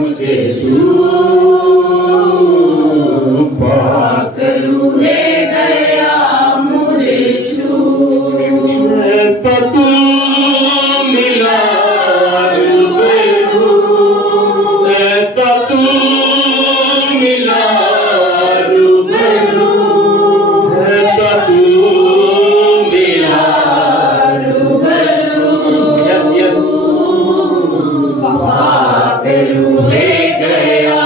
मुझे शू पाकरू रे गया मुझे शू ऐसा तू मिला रूबरू ऐसा तू मिला रूबरू ऐसा तू मिला रूबरू यस यस पाकरू रे गया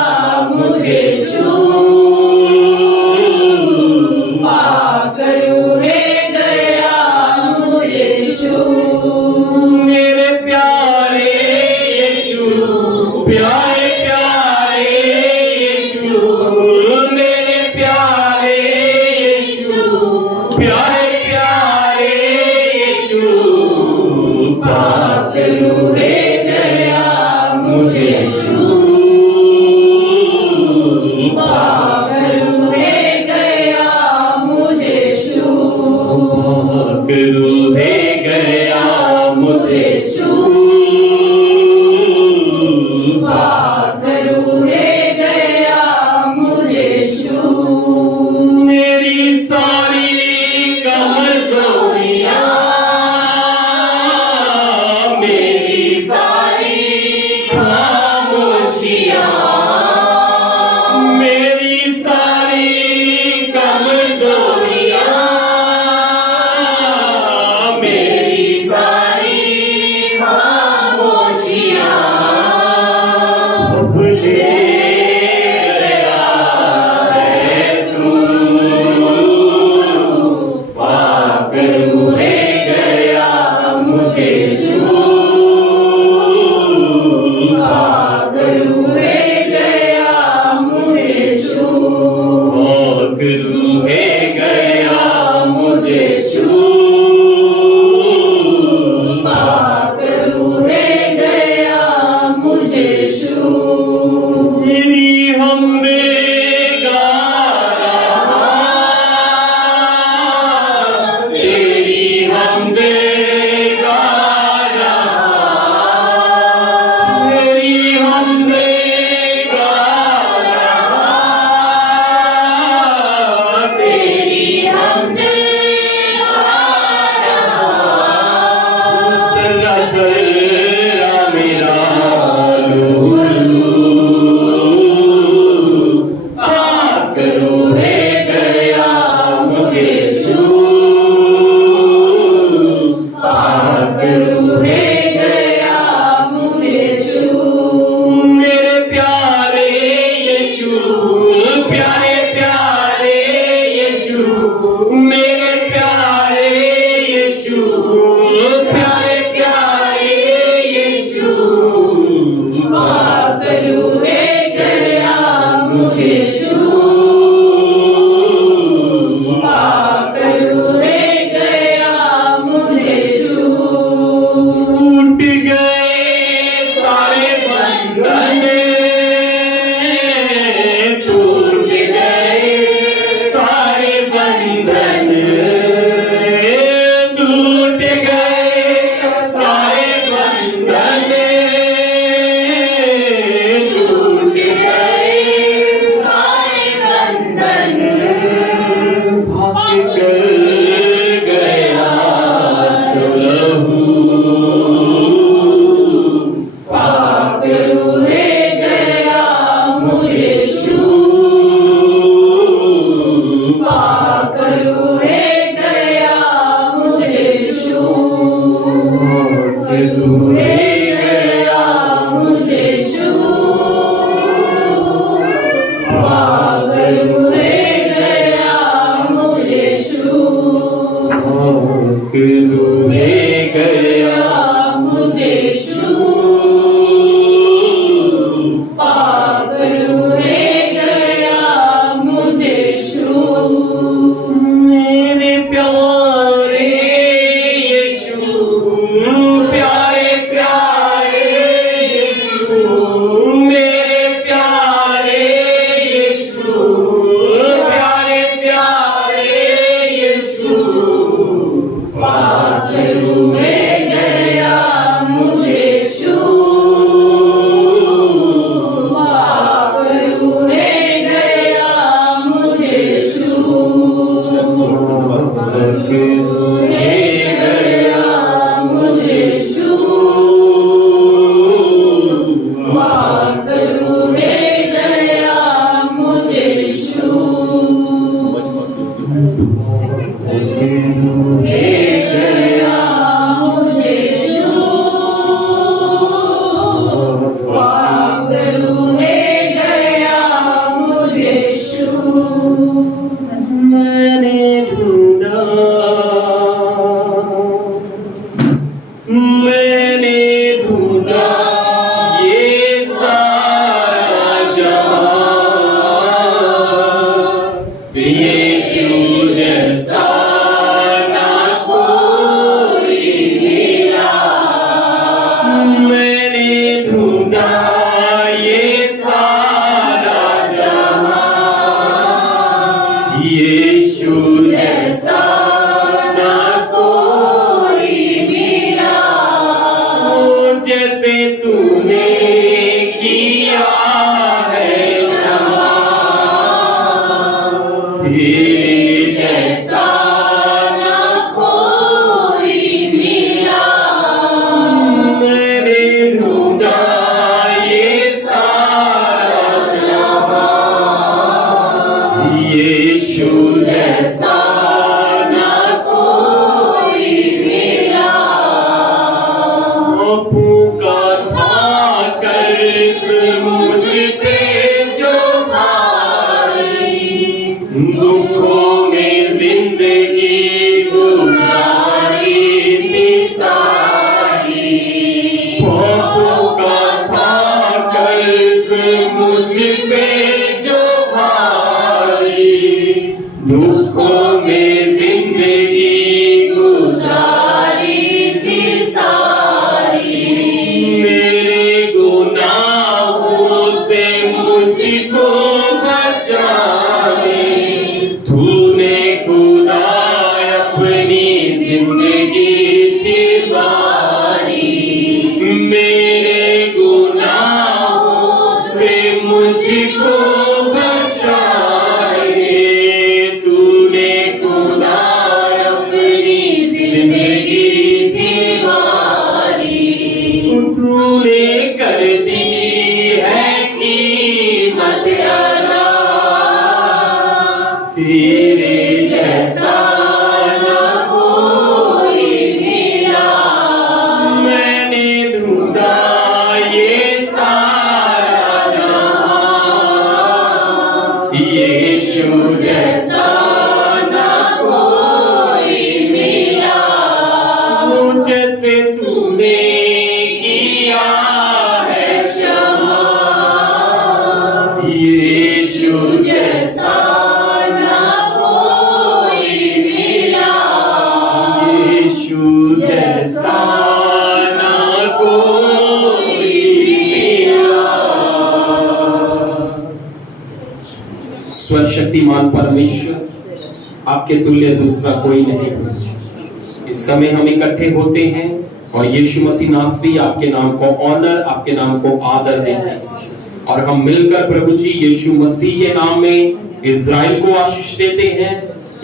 तूने कर दी है कीमत अदा, तेरे जैसा ना कोई मिला। मैंने ढूंढा ये सारा जहां, यीशु जैसा ना कोई मिला। जैसे तूने किया है क्षमा, यीशु जैसा ना कोई मिला। यीशु जैसा ना कोई मिला। सर्वशक्तिमान परमेश्वर, आपके तुल्य दूसरा कोई नहीं। इस समय हम इकट्ठे होते हैं और यीशु मसीह नासरी आपके नाम को ऑनर, आपके नाम को आदर देते हैं और हम मिलकर प्रभु जी यीशु मसीह के नाम में इज़राइल को आशीष देते हैं,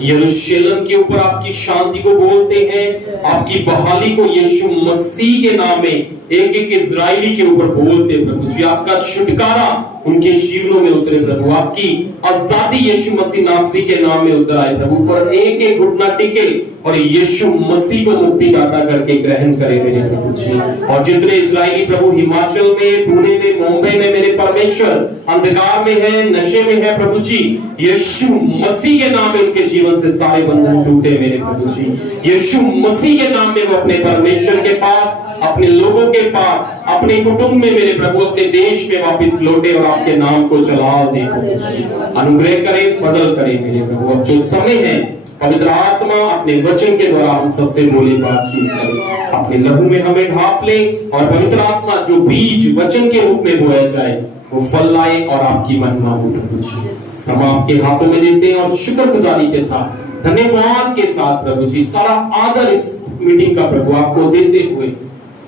यरूशलेम के ऊपर आपकी शांति को बोलते हैं, आपकी बहाली को यीशु मसीह के नाम में एक एक इज़राइली के ऊपर बोलते हैं प्रभु जी। आपका छुटकारा उनके जीवनों में उतरे प्रभु, आपकी आजादी यीशु मसीह नासरी के नाम में उतर आए प्रभु, पर एक एक घुटना टिके और यीशु मसीह को मुक्तिदाता करके ग्रहण करे मेरे प्रभु जी। और जितने इजरायली प्रभु हिमाचल में, पुणे में, मुंबई में मेरे परमेश्वर अंधकार में है, नशे में है प्रभु जी, यीशु मसीह के नाम में उनके जीवन से सारे बंधन टूटे मेरे प्रभु जी। यीशु मसीह के नाम में वो अपने परमेश्वर के पास, अपने लोगों के पास, अपने कुटुंब में मेरे प्रभु, अपने देश में वापस लौटे और आपके नाम को चला दे प्रभु जी। अनुग्रह करे, फजल करे मेरे प्रभु। अब जो समय है पवित्र आत्मा अपने वचन के द्वारा हम सबसे बोले, बातचीत करे, अपने लहू में हमें ढांप ले और पवित्र आत्मा जो बीज वचन के रूप में बोया जाए वो फल लाए और आपकी महिमा हो प्रभु जी। समा आपके हाथों में देते हैं और शुक्रगुजारी के साथ, धन्यवाद के साथ प्रभु जी, सारा आदर इस मीटिंग का प्रभु आपको देते हुए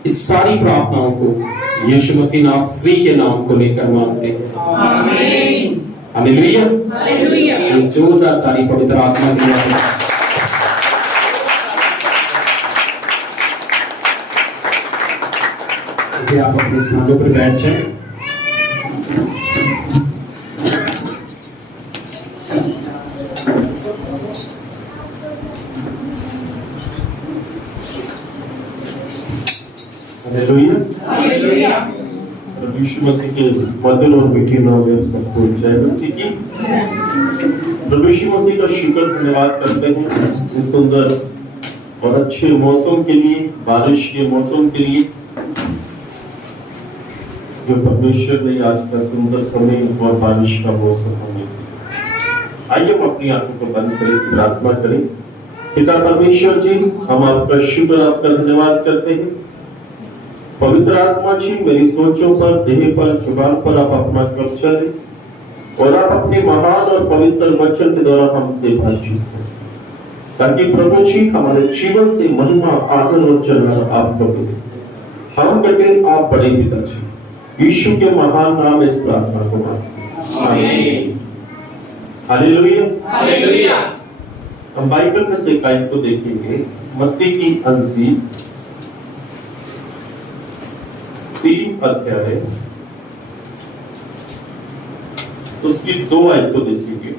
इस सारी प्रार्थनाओं को यीशु मसीह नासरी के नाम को लेकर मांगते हैं, आमीन। Hallelujah, hallelujah. एक जोरदार ताली पवित्र आत्मा की। आप अपने स्थानों पर बैठ जाएं। Hallelujah, hallelujah. यीशु मसीह के मधुर और मीठे नाम में सबको जय मसीह की। प्रभु यीशु मसीह का शुक्र धन्यवाद करते हैं इस सुंदर और अच्छे मौसम के लिए, बारिश के मौसम के लिए जो परमेश्वर ने आज का सुंदर समय और बारिश का मौसम हमें दिया। आइए हम अपनी आंखों को बंद करें, प्रार्थना करें। पिता परमेश्वर जी, हम आपका शुक्र, आपका धन्यवाद करते हैं। पवित्र आत्मा जी, मेरी सोचों पर, देह पर, जुबान पर आप अपना कब्जा लें और आप अपने महान और पवित्र वचन के द्वारा हमसे बातचीत करें, ताकि प्रभु जी हमारे जीवन से महिमा, आदर और जलाल आपको मिले। हम कटे, आप बड़े पिता जी, यीशु के महान नाम में इस प्रार्थना को मांगते हैं, आमीन। Hallelujah, hallelujah. हम बाइबल में से एक आयत को देखेंगे, मत्ती की अंजील 3 अध्याय उसकी 2 आयत को देखेंगे।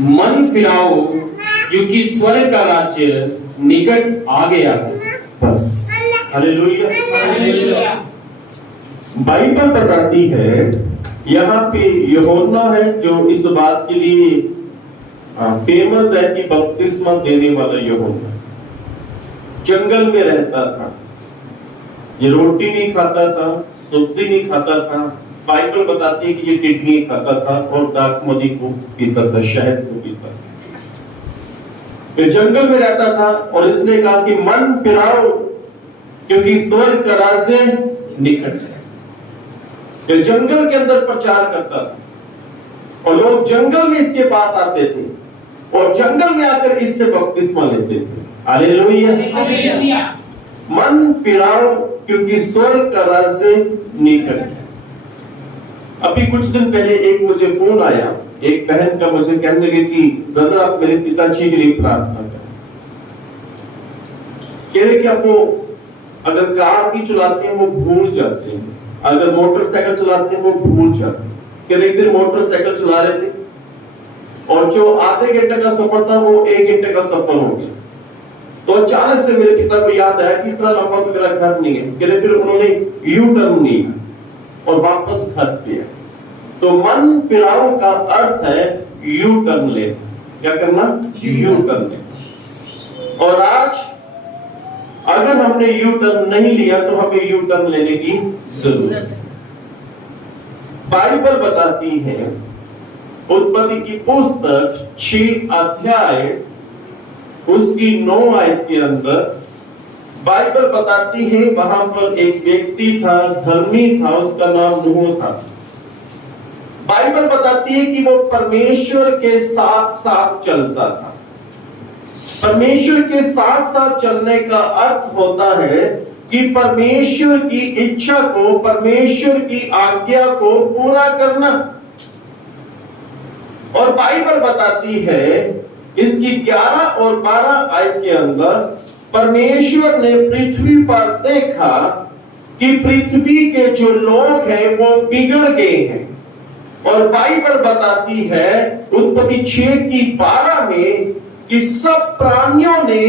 मन फिराओ क्योंकि स्वर्ग का राज्य निकट आ गया है। बस, हालेलुया, हालेलुया। बाइबल बताती है, यहाँ पे यूहन्ना है जो इस बात के लिए फेमस है कि बपतिस्मा देने वाला यूहन्ना जंगल में रहता था, ये रोटी नहीं खाता था, सब्जी नहीं खाता था। बाइबल बताती है कि ये किडनी खाता था और दाखमधु को पीता था, शहद को पीता था। ये जंगल में रहता था और इसने कहा कि मन फिराओ क्योंकि स्वर्ग का राज्य निकट है। ये जंगल के अंदर प्रचार करता था और लोग जंगल में इसके पास आते थे और जंगल में आकर इससे बपतिस्मा लेते थे। Hallelujah, hallelujah. मन फिराओ क्योंकि स्वर्ग का राज्य निकट है। अभी कुछ दिन पहले एक मुझे फोन आया, एक बहन का, मुझे कहने लगे कि ब्रदर आप मेरे पिताजी के लिए प्रार्थना करें। कह रहे कि आपको अगर कार भी चलाते हैं वो भूल जाते हैं, अगर मोटरसाइकिल चलाते हैं वो भूल जाते हैं। कह रहे एक दिन मोटरसाइकिल चला रहे थे और जो आधे घंटे का सफर था वो 1 घंटे का सफर हो गया। तो अचानक से मेरे पिता को याद आया कि इतना लंबा तो मेरा घर नहीं है। कह रहे फिर उन्होंने यू टर्न लिया और वापस घर पे आए। तो मन फिराव का अर्थ है यू टर्न ले। क्या करना? यू टर्न ले। और आज अगर हमने यू टर्न नहीं लिया तो हमें यू टर्न लेने की जरूरत है। बाइबल बताती है, उत्पत्ति की पुस्तक 6 अध्याय उसकी 9 आयत के अंदर बाइबल बताती है, वहां पर एक व्यक्ति था, धर्मी था, उसका नाम नूह था। बाइबल बताती है कि वो परमेश्वर के साथ साथ चलता था। परमेश्वर के साथ साथ चलने का अर्थ होता है कि परमेश्वर की इच्छा को, परमेश्वर की आज्ञा को पूरा करना। और बाइबल बताती है इसकी 11 और 12 आयत के अंदर, परमेश्वर ने पृथ्वी पर देखा कि पृथ्वी के जो लोग हैं वो बिगड़ गए हैं। और बाइबल बताती है उत्पत्ति 6 की 12 में कि सब प्राणियों ने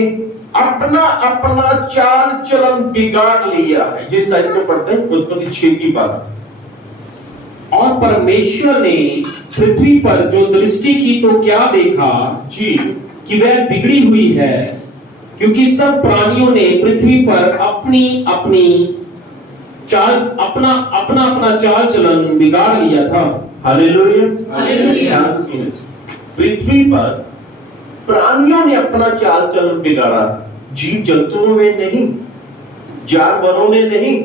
अपना अपना चाल चलन बिगाड़ लिया है। जिस साइड को पढ़ते हैं उत्पत्ति 6 की 12। और परमेश्वर ने पृथ्वी पर जो दृष्टि की तो क्या देखा जी कि वह बिगड़ी हुई है, क्योंकि सब प्राणियों ने पृथ्वी पर अपनी अपनी चाल अपना अपना चाल चलन बिगाड़ लिया था। Hallelujah, hallelujah. पृथ्वी पर प्राणियों ने अपना चाल चलन बिगाड़ा, जीव जंतुओं में नहीं, जानवरों ने नहीं,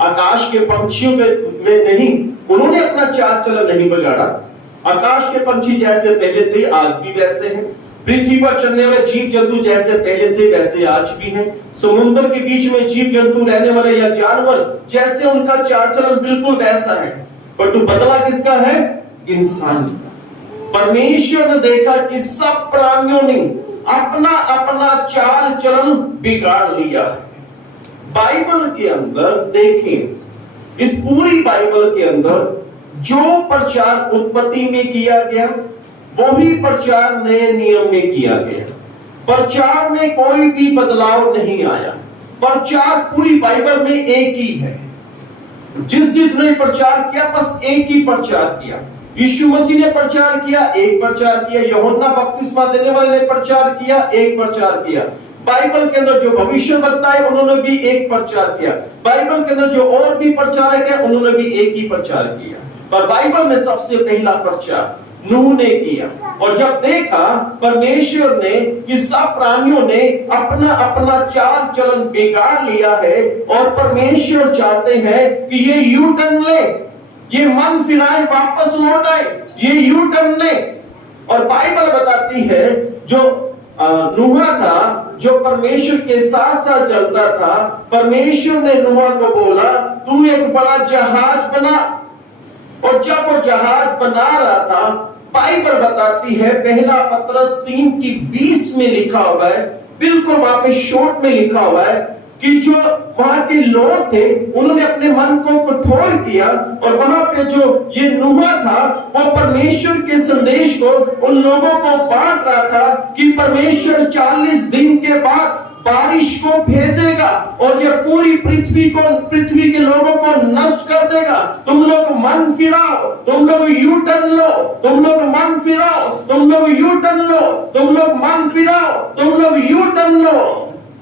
आकाश के पंछियों में नहीं, उन्होंने अपना चाल चलन नहीं बिगाड़ा। आकाश के पंछी जैसे पहले थे आज भी वैसे हैं। पृथ्वी पर चलने वाले जीव जंतु जैसे पहले थे वैसे आज भी हैं। समुद्र के बीच में जीव जंतु रहने वाले या जानवर जैसे उनका चाल चलन बिल्कुल वैसा है, पर तो बदला किसका है? इंसान। परमेश्वर ने देखा कि सब प्राणियों ने अपना अपना चाल चलन बिगाड़ लिया है। बाइबल के अंदर देखें, इस पूरी बाइबल के अंदर जो प्रचार उत्पत्ति में किया गया वही प्रचार नए नियम में किया गया। प्रचार में कोई भी बदलाव नहीं आया। प्रचार पूरी बाइबल में एक ही है। जिसने प्रचार किया बस एक ही प्रचार किया। यीशु मसीह ने प्रचार किया, एक प्रचार किया। यूहन्ना बपतिस्मा देने वाले ने प्रचार किया, एक प्रचार किया। बाइबल के अंदर जो भविष्यवक्ता है उन्होंने भी एक प्रचार किया। बाइबल के अंदर जो और भी प्रचारक है उन्होंने भी एक ही प्रचार किया। पर बाइबल में सबसे पहला प्रचार नूह ने किया। और जब देखा परमेश्वर ने कि सब प्राणियों ने अपना अपना चाल चलन बिगाड़ लिया है और परमेश्वर चाहते हैं कि ये यू टर्न ले, ये मन फिराए, वापस लौट आए, ये यू टर्न ले। और बाइबल बताती है जो नूह था, जो परमेश्वर के साथ साथ चलता था, परमेश्वर ने नूह को बोला तू एक बड़ा जहाज बना। और जब वो जहाज बना रहा था, बाइबल बताती है पहला पतरस 3 की 20 में लिखा हुआ है, बिल्कुल वहां पे शॉर्ट में लिखा हुआ है कि जो वहां के लोग थे उन्होंने अपने मन को कठोर किया। और वहां पे जो ये नूह था वो परमेश्वर के संदेश को उन लोगों को बांट रहा था कि परमेश्वर 40 दिन के बाद बारिश को भेजेगा और ये पूरी पृथ्वी के लोगों को नष्ट कर देगा। तुम लोग मन फिराओ, तुम लोग यू टर्न लो, तुम लोग मन फिराओ, तुम लोग यू टर्न लो, तुम लोग मन फिराओ, तुम लोग यू टर्न लो।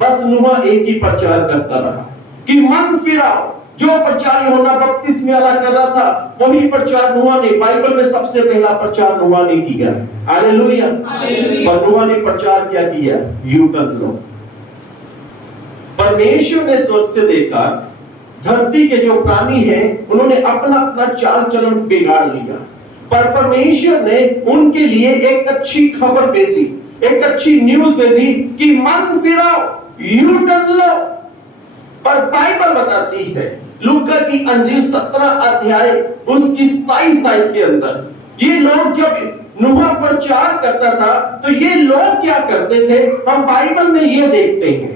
बस नूह एक ही प्रचार करता रहा कि मन फिराओ। जो प्रचार यूहन्ना बपतिस्मा वाला कर रहा था वही प्रचार नूह ने, बाइबल में सबसे पहला प्रचार नूह ने किया। हालेलुया। और नूह ने प्रचार क्या किया? यू टर्न लो। परमेश्वर ने सोच से देखा धरती के जो प्राणी हैं उन्होंने अपना अपना चाल चलन बिगाड़ लिया, पर परमेश्वर ने उनके लिए एक अच्छी खबर भेजी, एक अच्छी न्यूज भेजी कि मन फिराओ, यू टर्न लो। पर बाइबल बताती है लूका की अंजील 17 अध्याय उसकी 27 आयत के अंदर, ये लोग जब नूह प्रचार करता था तो ये लोग क्या करते थे, हम बाइबल में ये देखते हैं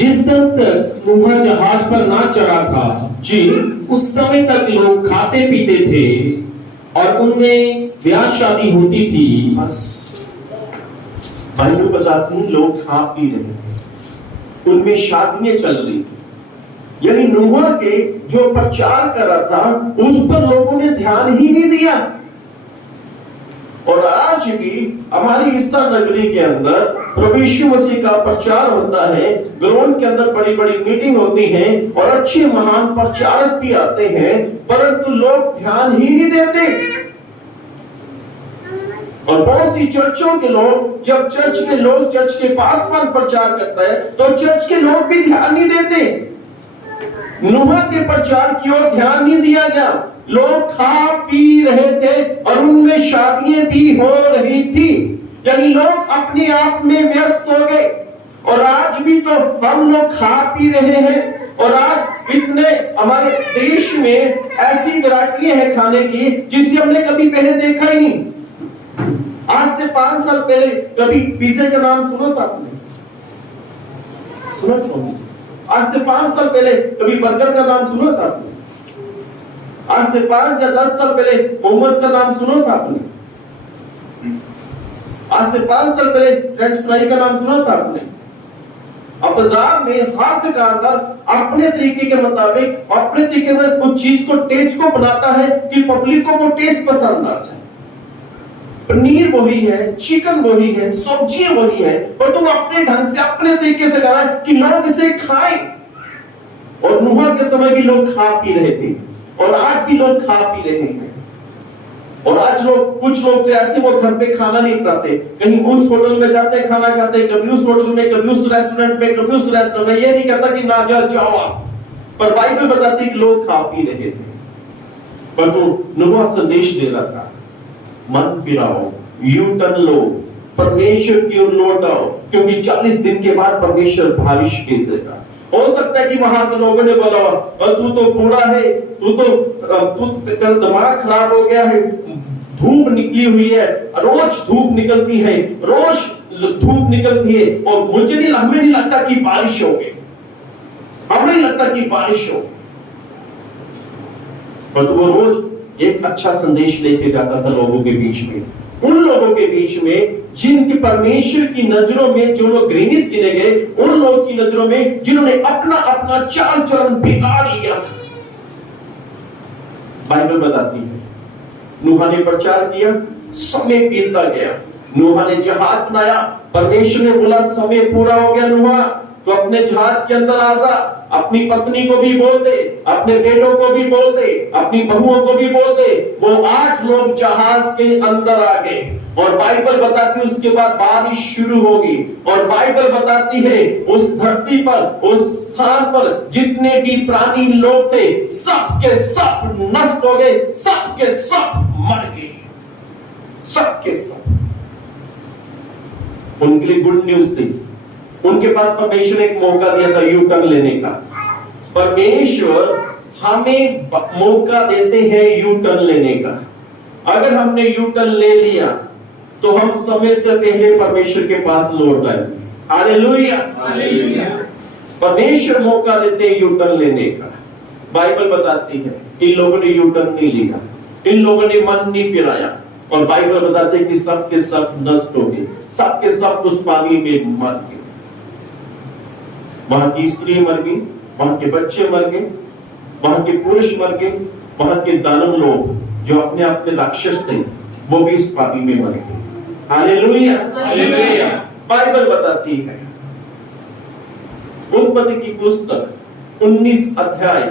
जिस दिन तक नूह जहाज पर ना चढ़ा था जी, उस समय तक लोग खाते पीते थे और उनमें ब्याह शादी होती थी। बस बाइबल बताती है लोग खा पी रहे थे, उनमें शादियां चल रही थी। यानी नूह के जो प्रचार कर रहा था उस पर लोगों ने ध्यान ही नहीं दिया। और आज भी हमारी ईसा नगरी के अंदर प्रभु यीशु मसीह का प्रचार होता है, ग्राउंड के अंदर बड़ी बड़ी मीटिंग होती है और अच्छे महान प्रचारक भी आते हैं, परंतु लोग ध्यान ही नहीं देते। और बहुत सी चर्चों के लोग, जब चर्च के लोग चर्च के पास प्रचार करता है तो चर्च के लोग भी ध्यान नहीं देते। नूह के प्रचार की ओर ध्यान नहीं दिया गया। लोग खा पी रहे थे और उनमें शादियां भी हो रही थी, यानी लोग अपने आप में व्यस्त हो गए। और आज भी तो हम लोग खा पी रहे हैं और आज इतने हमारे देश में ऐसी वैरायटियां हैं खाने की जिसे हमने कभी पहले देखा ही नहीं। आज से 5 साल पहले कभी पिज़्ज़ा का नाम सुना था आपने? सुना था? आज से 5 साल पहले कभी बर्गर का नाम सुना था आपने? आज से 5 या 10 साल पहले मोमोज का नाम सुना था आपने? आज से 5 साल पहले फ्रेंच फ्राई का नाम सुना था आपने? अब बाजार में हर दुकानदार अपने तरीके के मुताबिक अपने तरीके में उस चीज को, टेस्ट को बनाता है कि पब्लिक को टेस्ट पसंद आ जाए। पनीर वही है, चिकन वही है, सब्जी वही है, पर तुम अपने ढंग से अपने तरीके से करा कि लोग इसे खाएं। और नूह के समय भी लोग खा पी रहे थे और आज भी लोग खा पी रहे हैं। और आज लोग, कुछ लोग तो ऐसे वो घर पे खाना नहीं खाते, कहीं उस होटल में जाते खाना खाते, कभी उस होटल में, कभी उस रेस्टोरेंट में, कभी उस रेस्टोरेंट में। ये नहीं कहता कि ना जाओ आप, पर बाइबल बताती है कि लोग खा पी रहे थे। पर तो नूह संदेश दे रहा था, मन फिराओ, यू टर्न लो, परमेश्वर की ओर लौट आओ, क्योंकि 40 दिन के बाद परमेश्वर बारिश भेजेगा। हो सकता है कि वहां के लोगों ने बोला, तू तो बूढ़ा है, तू तेरा दिमाग खराब हो गया है, धूप निकली हुई है, रोज धूप निकलती है, रोज धूप निकलती है और हमें नहीं लगता कि बारिश होगी, हमें नहीं लगता कि बारिश हो। पर वो रोज एक अच्छा संदेश लेके जाता था लोगों के बीच में, उन लोगों के बीच में जिनके परमेश्वर की नजरों में, जो लोग घृणित गिने गए, उन लोगों की नजरों में जिन्होंने अपना अपना चाल चलन बिगाड़ लिया था। बाइबल बताती है नूह ने प्रचार किया, समय बीतता गया, नूह ने जहाज बनाया, परमेश्वर ने बोला समय पूरा हो गया नूह, तो अपने जहाज के अंदर आ जा, अपनी पत्नी को भी बोल दे, अपने बेटों को भी बोल दे, अपनी बहुओं को भी बोल दे। वो 8 लोग जहाज के अंदर आ गए और बाइबल बताती है उसके बाद बारिश शुरू होगी। और बाइबल बताती है उस धरती पर, उस स्थान पर जितने भी प्राणी लोग थे, सब के सब नष्ट हो गए, सब के सब मर गए, सब के सब। उनके लिए गुड न्यूज थी, उनके पास परमेश्वर ने एक मौका दिया था यू टर्न लेने का। परमेश्वर हमें मौका देते हैं यू टर्न लेने का। अगर हमने यू टर्न ले लिया तो हम समय से पहले परमेश्वर के पास लौट आएंगे। Hallelujah, hallelujah. परमेश्वर मौका देते हैं यू टर्न लेने का। बाइबल बताती है इन लोगों ने यू टर्न नहीं लिया, इन लोगों ने मन नहीं फिराया, और बाइबल बताते हैं कि सब के सब नष्ट हो गए, सब के सब उस पानी में मर गए। वहां की स्त्री मर गई, वहां के बच्चे मर गए, वहां के पुरुष मर गए, वहां के दानव लोग जो अपने आप में राक्षस थे वो भी इस पानी में मर गए। Hallelujah, hallelujah. बाइबल बताती है उत्पत्ति की पुस्तक 19 अध्याय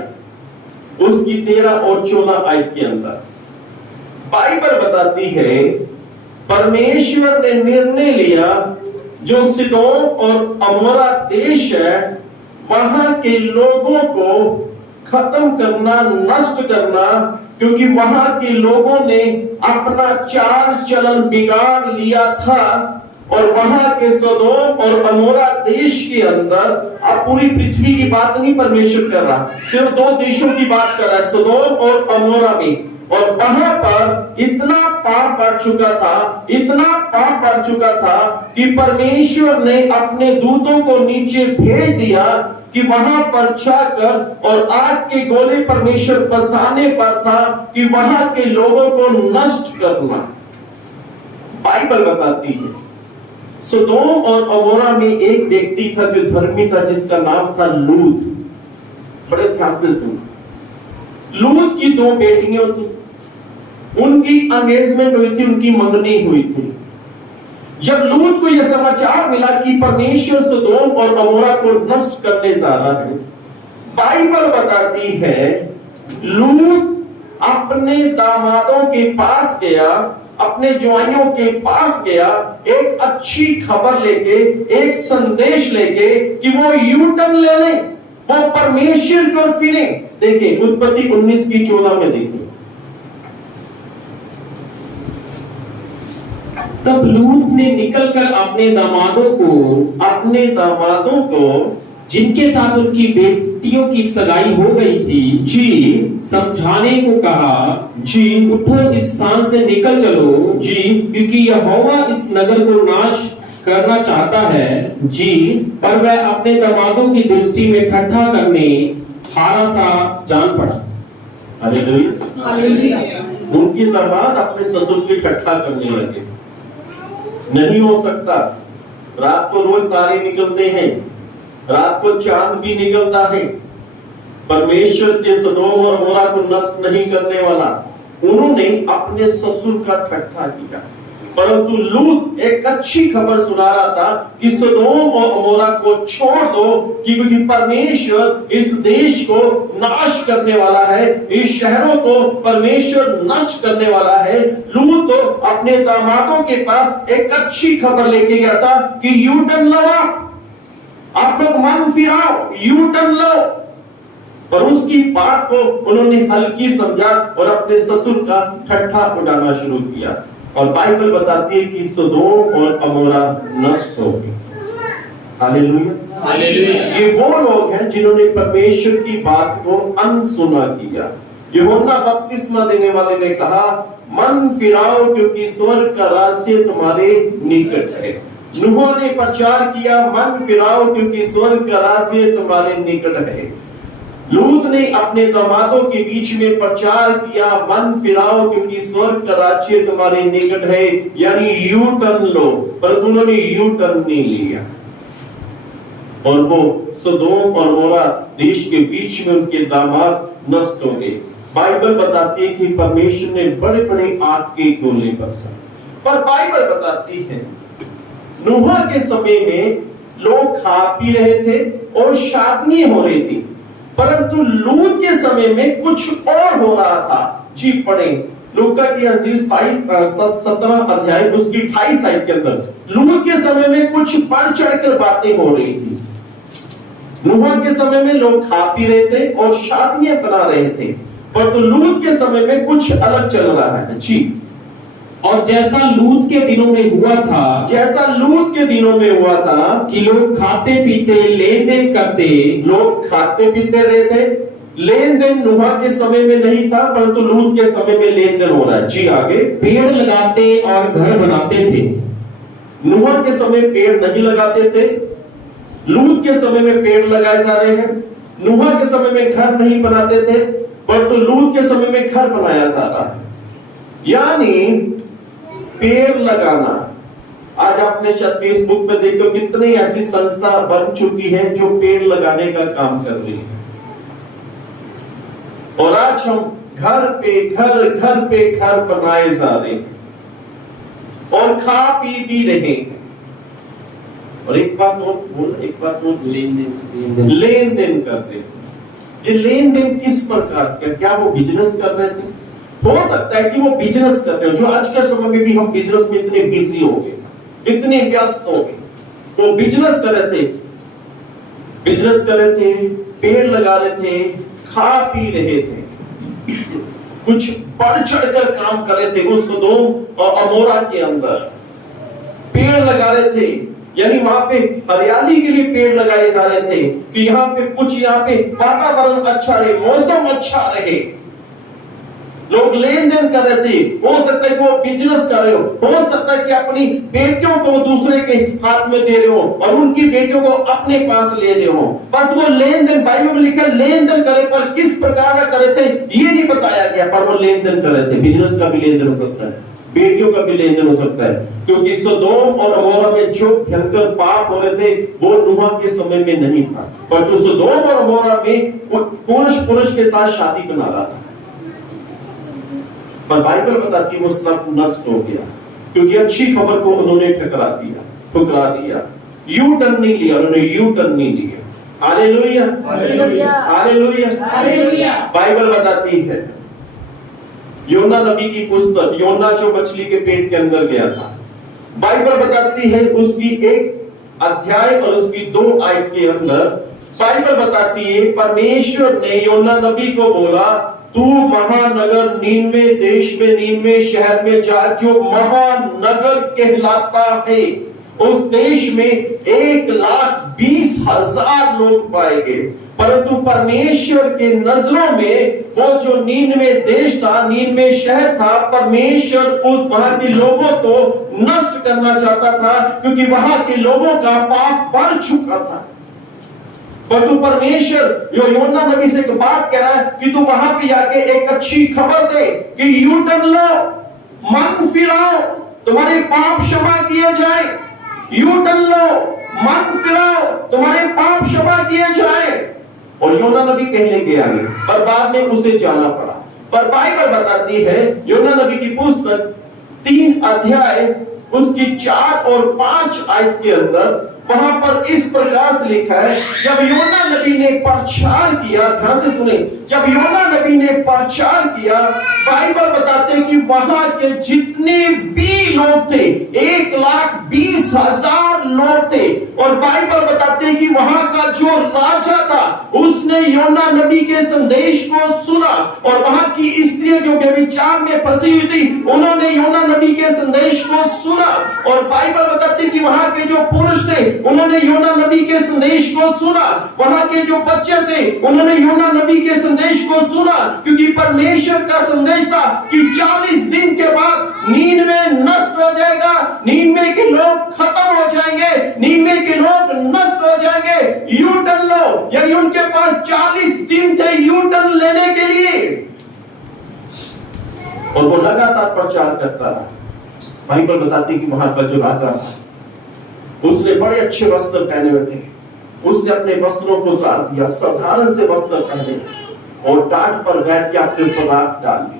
उसकी 13 और 14 आयत के अंदर बाइबल बताती है परमेश्वर ने निर्णय लिया जो सिदोम और अमोरा देश है वहां के लोगों को खत्म करना, नष्ट करना, क्योंकि वहां के लोगों ने अपना चाल चलन बिगाड़ लिया था। और वहां के सदोम और अमोरा देश के अंदर, अब पूरी पृथ्वी की बात नहीं परमेश्वर कर रहा, सिर्फ 2 देशों की बात कर रहा है, सदोम और अमोरा में। और वहां पर इतना पाप बढ़ चुका था, इतना पाप बढ़ चुका था कि परमेश्वर ने अपने दूतों को नीचे भेज दिया कि वहां पर जाकर, और आग के गोले परमेश्वर बरसाने पर था कि वहां के लोगों को नष्ट करना। बाइबल बताती है सदोम और अमोरा में एक व्यक्ति था जो धर्मी था, जिसका नाम था लूत। बड़े ध्यान से सुन, लूत की 2 बेटियां थी, उनकी एंगेजमेंट हुई थी, उनकी मंगनी हुई थी। जब लूत को यह समाचार मिला कि परमेश्वर सदोम और अमोरा को नष्ट करने जा रहा है, बाइबल बताती है लूत अपने दामादों के पास गया, अपने ज्वाइयों के पास गया, एक अच्छी खबर लेके, एक संदेश लेके कि वो यू टर्न ले लें, वो परमेश्वर को फिरे। देखिए उत्पत्ति 19:14 में देखिए, तब लूत ने निकलकर अपने दामादों को जिनके साथ उनकी बेटियों की सगाई हो गई थी जी समझाने को कहा, जी उठो इस स्थान से निकल चलो जी, क्योंकि यहोवा इस नगर को नाश करना चाहता है जी। पर वह अपने दामादों की दृष्टि में ठट्ठा करने हारा सा जान पड़ा। हालेलुया। उनके दामाद अपने ससुर की ठट्ठा करने लगे। नहीं हो सकता, रात को रोज तारे निकलते हैं, रात को चांद भी निकलता है, परमेश्वर के सदोम और अमोरा को नष्ट नहीं करने वाला। उन्होंने अपने ससुर का ठट्ठा किया, परंतु लूत एक अच्छी खबर सुना रहा था कि सदोम और अमोरा को छोड़ दो, क्योंकि परमेश्वर इस देश को नाश करने वाला है, इस शहरों को परमेश्वर नष्ट करने वाला है। लूत तो अपने दामादों के पास एक अच्छी खबर लेके गया था कि यू टर्न लो, आप लोग मन फिराओ, यू टर्न लो। और उसकी बात को उन्होंने हल्की समझा और अपने ससुर का ठट्ठा उड़ाना शुरू किया। और बाइबल बताती है कि सदोम और अमोरा नष्ट हो गए। Hallelujah, hallelujah. ये वो लोग हैं जिन्होंने परमेश्वर की बात को अनसुना किया। यूहन्ना बपतिस्मा देने वाले ने कहा, मन फिराओ क्योंकि स्वर्ग का राज्य तुम्हारे निकट है। नूह ने प्रचार किया, मन फिराओ क्योंकि स्वर्ग का राज्य तुम्हारे निकट है। लूत ने अपने दामादों के बीच में प्रचार किया, मन फिराओ क्योंकि स्वर्ग का राज्य तुम्हारे निकट है, यानी यू टर्न लो। पर उन्होंने यू टर्न नहीं लिया और वो सदोम और अमोरा देश के बीच में उनके दामाद नष्ट हो गए। बाइबल बताती है कि परमेश्वर ने बड़े बड़े आग के गोले बरसाए। पर बाइबल बताती है नूह के समय में लोग खा पी रहे थे और शादियां हो रही थी, परंतु लूत के समय में कुछ और हो रहा था। जी पढ़े लूका की अंजील 17 अध्याय उसकी 28 आयत के अंदर लूत के समय में कुछ बढ़ चढ़कर बातें हो रही थी। नूह के समय में लोग खा पी रहे थे और शादियां बना रहे थे, पर तो लूत के समय में कुछ अलग चल रहा है। जी, और जैसा लूत के दिनों में हुआ था, जैसा लूत के दिनों में हुआ था कि लोग खाते पीते लेन देन करते, लोग खाते पीते रहते। लेन देन नूह के समय में नहीं था, परंतु लूत के समय में लेन देन हो रहा है। जी आगे, पेड़ लगाते और घर बनाते थे। नूह के समय पेड़ नहीं लगाते थे, लूत के समय में पेड़ लगाए जा रहे हैं। नूह के समय में घर नहीं बनाते थे, परंतु लूत के समय में घर बनाया जा रहा है। यानी पेड़ लगाना, आज आपने शायद फेसबुक पे देखो कितनी ऐसी संस्था बन चुकी है जो पेड़ लगाने का काम कर रही है। और आज हम घर पे घर बनाए जा रहे हैं और खा पी भी रहे हैं। और एक बात और लेन देन कर रहे हैं। ये लेन देन किस प्रकार का? क्या वो बिजनेस कर रहे थे? हो सकता है कि वो बिजनेस कर रहे हो, जो आज के समय में भी हम बिजनेस में इतने बिजी हो गए, इतने व्यस्त हो गए। वो बिजनेस कर रहे थे, पेड़ लगा रहे थे, खा पी रहे थे, कुछ बढ़ चढ़कर काम कर रहे थे। वो सदोम और अमोरा के अंदर पेड़ लगा रहे थे, यानी वहां पे हरियाली के लिए पेड़ लगाए जा रहे थे कि यहाँ पे वातावरण अच्छा रहे, मौसम अच्छा रहे। लोग लेन देन कर रहे थे। हो सकता है कि वो बिजनेस कर रहे हो सकता है कि अपनी बेटियों को वो दूसरे के हाथ में दे रहे हो और उनकी बेटियों को अपने पास ले रहे हो। बस वो लेन देन, बाइबल में लिखा लेन देन करे, पर किस प्रकार का करे थे ये नहीं बताया गया, पर वो लेन देन कर रहे थे। बिजनेस का भी लेन देन हो सकता है, बेटियों का भी लेन देन हो सकता है, क्योंकि सदोम और अमोरा में जो भयंकर पाप हो रहे थे वो नूह के समय में नहीं था, पर तो सदोम और अमोरा में पुरुष के साथ शादी बना रहा था। पर बाइबल बताती है वो सब नष्ट हो गया, क्योंकि अच्छी खबर को उन्होंने ठुकरा दिया। यू टर्न नहीं लिया, उन्होंने यू टर्न नहीं लिया। Hallelujah, hallelujah, hallelujah. बाइबल बताती है योना नबी की पुस्तक, योना जो मछली के पेट के अंदर गया था, बाइबल बताती है उसकी 1 अध्याय और उसकी 2 आयत के अंदर बाइबल बताती है परमेश्वर ने योना नबी को बोला, तू महानगर नीनवे देश में, नीनवे शहर में जा, जो महानगर कहलाता है। उस देश में 1,20,000 लोग पाए गए, परंतु परमेश्वर के नजरों में वो जो नीनवे देश था, नीनवे शहर था, परमेश्वर उस वहां के लोगों को नष्ट करना चाहता था, क्योंकि वहां के लोगों का पाप बढ़ चुका था। परंतु परमेश्वर योना नबी से एक बात कह रहा है कि तू वहां पे जाके एक अच्छी खबर दे कि यू टर्न लो, मन फिराओ, तुम्हारे पाप क्षमा किए जाए। यू टर्न लो, मन फिराओ, तुम्हारे पाप क्षमा किए जाए। और योना नबी कहने गया है, पर बाद में उसे जाना पड़ा। पर बाइबल बताती है योना नबी की पुस्तक 3 अध्याय उसकी 4 और 5 आयत के अंदर वहां पर इस प्रकार से लिखा है, जब योना नबी ने प्रचार किया, ध्यान से सुने, जब योना नबी ने प्रचार किया, बाइबल बताते हैं कि वहां के जितने भी लोग थे 1,20,000 लोग थे। और बाइबल बताते हैं कि वहां का जो राजा था उसने योना नबी के संदेश को सुना, और वहां की स्त्रियां जो व्यभिचार में फंसी हुई थी उन्होंने योना नबी के संदेश को सुना। और बाइबल बताते हैं कि वहां के जो पुरुष थे उन्होंने योना नबी के संदेश को सुना, वहां के जो बच्चे थे उन्होंने योना नबी के संदेश को सुना, क्योंकि परमेश्वर का संदेश था कि 40 दिन के बाद नीनवे नष्ट हो जाएगा, नीनवे के लोग खत्म हो जाएंगे, नीनवे के लोग नष्ट हो जाएंगे। यू टर्न लो, यानी उनके पास 40 दिन थे यू टर्न लेने के लिए, और वो लगातार प्रचार करता रहा। बाइबल बताती है कि वहां का जो राजा था उसने बड़े अच्छे वस्त्र पहने हुए थे, उसने अपने वस्त्रों को उतार दिया, साधारण से वस्त्र पहने और टाट पर बैठ के अपने ऊपर राख डाल दी।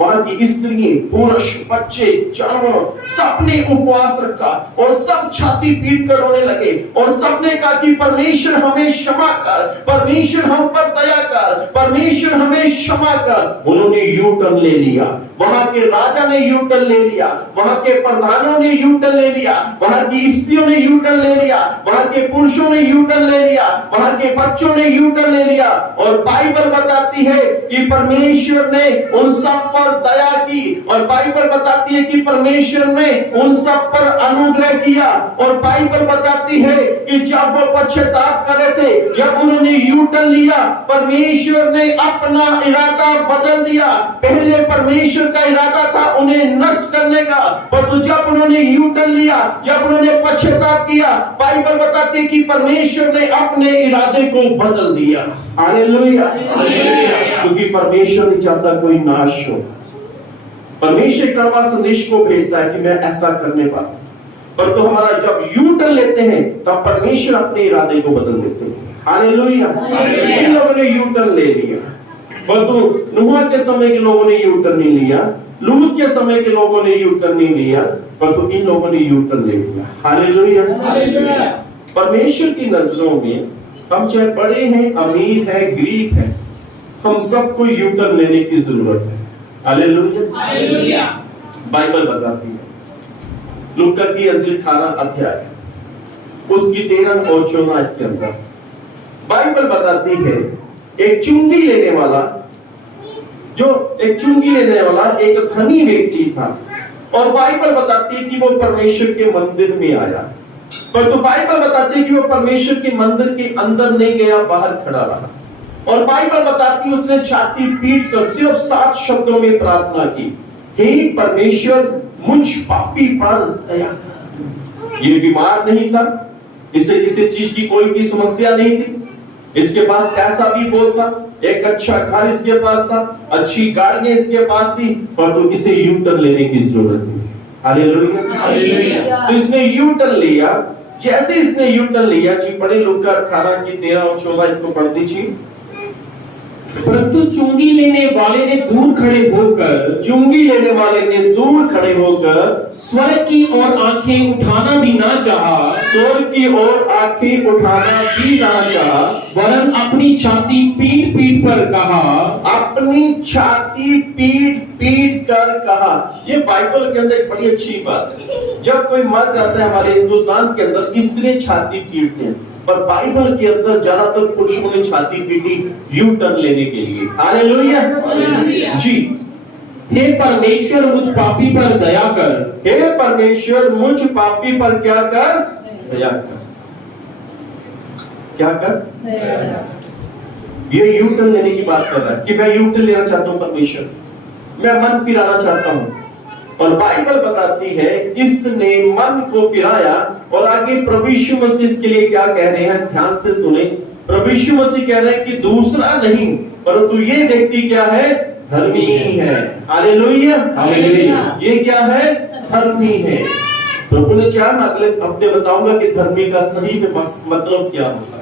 वहां की स्त्रियां, पुरुष, बच्चे, जानवर सबने उपवास रखा और सब छाती पीट कर रोने लगे, और सबने कहा कि परमेश्वर हमें क्षमा कर, परमेश्वर हम पर दया कर, परमेश्वर हमें क्षमा कर। उन्होंने यू टर्न ले लिया, वहां के राजा ने यू टर्न ले लिया, वहां के प्रधानों ने यू टर्न ले लिया, वहां की स्त्रियों ने यू टर्न ले लिया, वहां के पुरुषों ने यू टर्न ले लिया, वहां के बच्चों ने यू टर्न ले लिया। और बाइबल बताती है कि परमेश्वर ने उन सब पर दया की, और बाइबल बताती है कि परमेश्वर ने उन सब पर अनुग्रह किया। और बाइबल बताती है कि जब वो पश्चाताप कर रहे थे, जब उन्होंने यू टर्न लिया, परमेश्वर ने अपना इरादा बदल दिया। पहले परमेश्वर का इरादा था उन्हें नष्ट करने का, पर तो जब उन्होंने यू टर्न लिया, जब उन्होंने पश्चाताप किया, बाइबल बताती है कि परमेश्वर ने अपने इरादे को बदल दिया। हालेलुया, क्योंकि परमेश्वर नहीं चाहता कोई नाश हो। परमेश्वर कड़वा संदेश को भेजता है कि मैं ऐसा करने वाला, पर तो हमारा जब यू टर्न लेते हैं तब परमेश्वर अपने इरादे को बदल देते हैं। हालेलुया, इन लोगों ने यू टर्न ले लिया, परंतु नूह के समय के लोगों ने यू टर्न नहीं लिया, लूत के समय के लोगों ने यू टर्न नहीं लिया, परंतु इन लोगों ने यू टर्न ले लिया। हालेलुया, परमेश्वर की नजरों में हम चाहे बड़े हैं, अमीर है, गरीब है, हम सबको यू टर्न लेने की जरूरत है। हालेलुया, बाइबल बताती है लूका की 18 अध्याय उसकी 13 और 14 के अंदर बाइबल बताती है एक चुंगी लेने वाला एक धनी व्यक्ति था, और बाइबल बताती है कि वो परमेश्वर के मंदिर में आया, पर तो बाइबल बताती है कि वो परमेश्वर के मंदिर के अंदर नहीं गया, बाहर खड़ा रहा। और बाइबल बताती है उसने छाती पीट कर सिर्फ 7 शब्दों में प्रार्थना की, हे परमेश्वर मुझ पापी पर दया कर। ये बीमार नहीं था, इसे किसी चीज की कोई भी समस्या नहीं थी, इसके पास पैसा भी बहुत था, एक अच्छा घर इसके पास था, अच्छी गाड़ियां इसके पास थी, पर तो इसे यू टर्न लेने की जरूरत थी। हालेलुया। तो इसने यू टर्न लिया। जैसे इसने यू टर्न लिया, जी पढ़े लूका 18 की 13 और 14 इसको पढ़ दीजिए। परंतु चुंगी लेने वाले ने दूर खड़े होकर स्वर्ग की ओर आंखें उठाना भी ना चाहा, वरन अपनी छाती पीट पीट पर कहा, ये बाइबल के अंदर एक बड़ी अच्छी बात है। जब कोई मर जाता है हमारे हिंदुस्तान के अंदर स्त्री छाती पीटते हैं, पर बाइबल के अंदर ज्यादातर पुरुषों ने छाती पीटी यू टर्न लेने के लिए। हालेलुया जी। हे परमेश्वर मुझ पापी पर दया कर, हे परमेश्वर मुझ पापी पर क्या कर, दया कर। क्या कर, ये यू टर्न लेने की बात कर रहा है कि मैं यू टर्न लेना चाहता हूं परमेश्वर, मैं मन फिराना चाहता हूं। और बाइबल बताती है इसने मन को फिराया। और आगे प्रभु यीशु मसीह इसके लिए क्या कह रहे हैं, ध्यान से सुने। प्रभु यीशु मसीह कह रहे हैं कि दूसरा नहीं, परंतु ये व्यक्ति क्या है, धर्मी है। Hallelujah, hallelujah. ये क्या है, धर्मी है। प्रभु ने चाहा मैं अगले हफ्ते बताऊंगा कि धर्मी का सही में मतलब क्या होता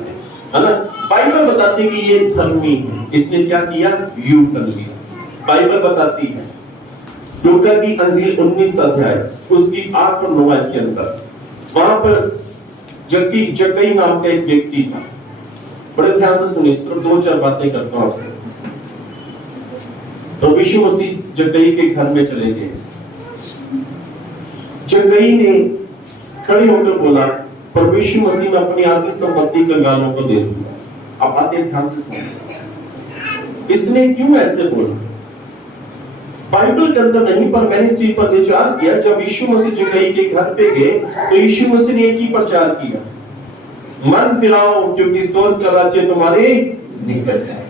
है ना। बाइबल बताती है कि ये धर्मी है। इसने क्या किया, यू कर लिया। बाइबल बताती है लूका की अंजील 19 अध्याय उसकी 8 और 9 के अंदर, वहां पर जक्कई नाम का एक व्यक्ति था। बड़े ध्यान से सुनिए, सिर्फ 2-4 बातें करता हूं आपसे। तो यीशु मसीह जक्कई के घर में चले गए। जक्कई ने खड़े होकर बोला, प्रभु यीशु मसीह में अपनी आधी संपत्ति कंगालों को दे दूंगा। अब बातें ध्यान से सुनिए। इसने क्यों ऐसे बोला, बाइबल के अंदर नहीं, पर मैंने इस चीज पर विचार किया। जब यीशु मसीह जक्कई के घर पे गए तो यीशु मसीह ने एक ही प्रचार किया, मन फिराओ क्योंकि स्वर्ग का राज्य तुम्हारे निकट है।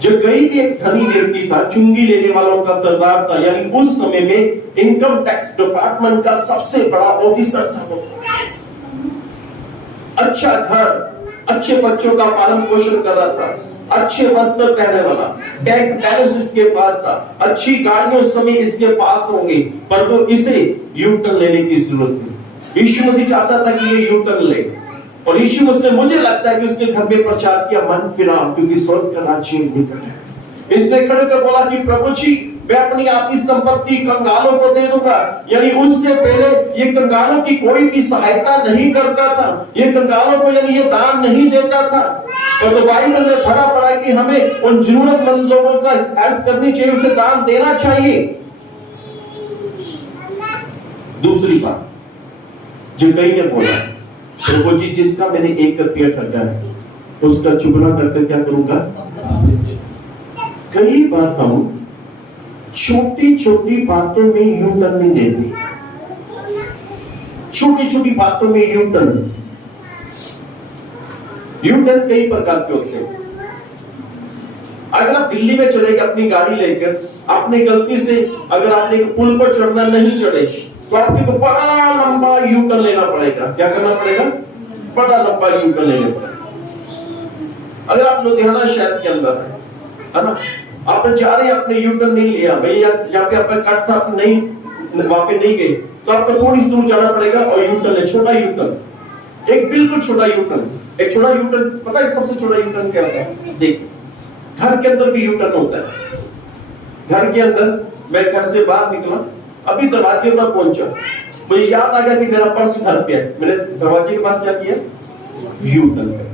जक्कई भी एक धनी व्यक्ति था, चुंगी लेने वालों का सरदार था, यानी उस समय में इनकम टैक्स डिपार्टमेंट का सबसे बड़ा ऑफिसर था वो। अच्छा घर, अच्छे बच्चों का पालन पोषण कर रहा था, अच्छे वस्त्र पहनने वाला, बैंक बैलेंस इसके पास था, अच्छी गाड़ियां उस समय इसके पास होंगी, पर वो इसे यू टर्न लेने की जरूरत थी। यीशु मसीह चाहता था कि ये यू टर्न ले। और यीशु मसीह ने, मुझे लगता है कि उसके घर में प्रचार किया, मन फिराओ क्योंकि स्वर्ग का राज्य निकट है। इसने खड़े होकर बोला कि प्रभु जी मैं अपनी आधी संपत्ति कंगालों को दे दूंगा। यानी उससे पहले ये कंगालों की कोई भी सहायता नहीं करता था, ये कंगालों को यानी ये दान नहीं देता था। और तो बाइबल में भरा पड़ा कि हमें उन जरूरतमंद लोगों का हेल्प करनी चाहिए, उसे दान देना चाहिए। दूसरी बात जक्कई ने बोला, प्रभु जी जिसका मैंने 1 रुपया ठगा है उसका चुगला करके क्या करूंगा। कई बार हम छोटी छोटी बातों में यू टर्न नहीं लेते, छोटी छोटी बातों में यू टर्न कई प्रकार के होते हैं। अगर आप दिल्ली में चले गए अपनी गाड़ी लेकर, आपने गलती से अगर आपने एक पुल पर चढ़ना नहीं चढ़े तो आपको बड़ा लंबा यू टर्न लेना पड़ेगा। क्या करना पड़ेगा, बड़ा लंबा यू टर्न लेना पड़ेगा। अगर आप लुधियाना शहर के अंदर है ना, आप जा रहे हैं, आपने यू टर्न नहीं लिया, भैया जहाँ पे आपका कट था आप नहीं वहां पे नहीं गए, तो आपको थोड़ी सी दूर जाना पड़ेगा और यू टर्न ले, छोटा यू टर्न, एक बिल्कुल छोटा यू टर्न। एक छोटा यू टर्न, पता है सबसे छोटा यू टर्न क्या होता है? देख, घर के अंदर भी यू टर्न होता है। घर के अंदर मैं घर से बाहर निकला, अभी दरवाजे पर पहुंचा, मुझे याद आ गया कि मेरा पर्स घर पे है। मैंने दरवाजे के पास क्या किया, यू टर्न किया।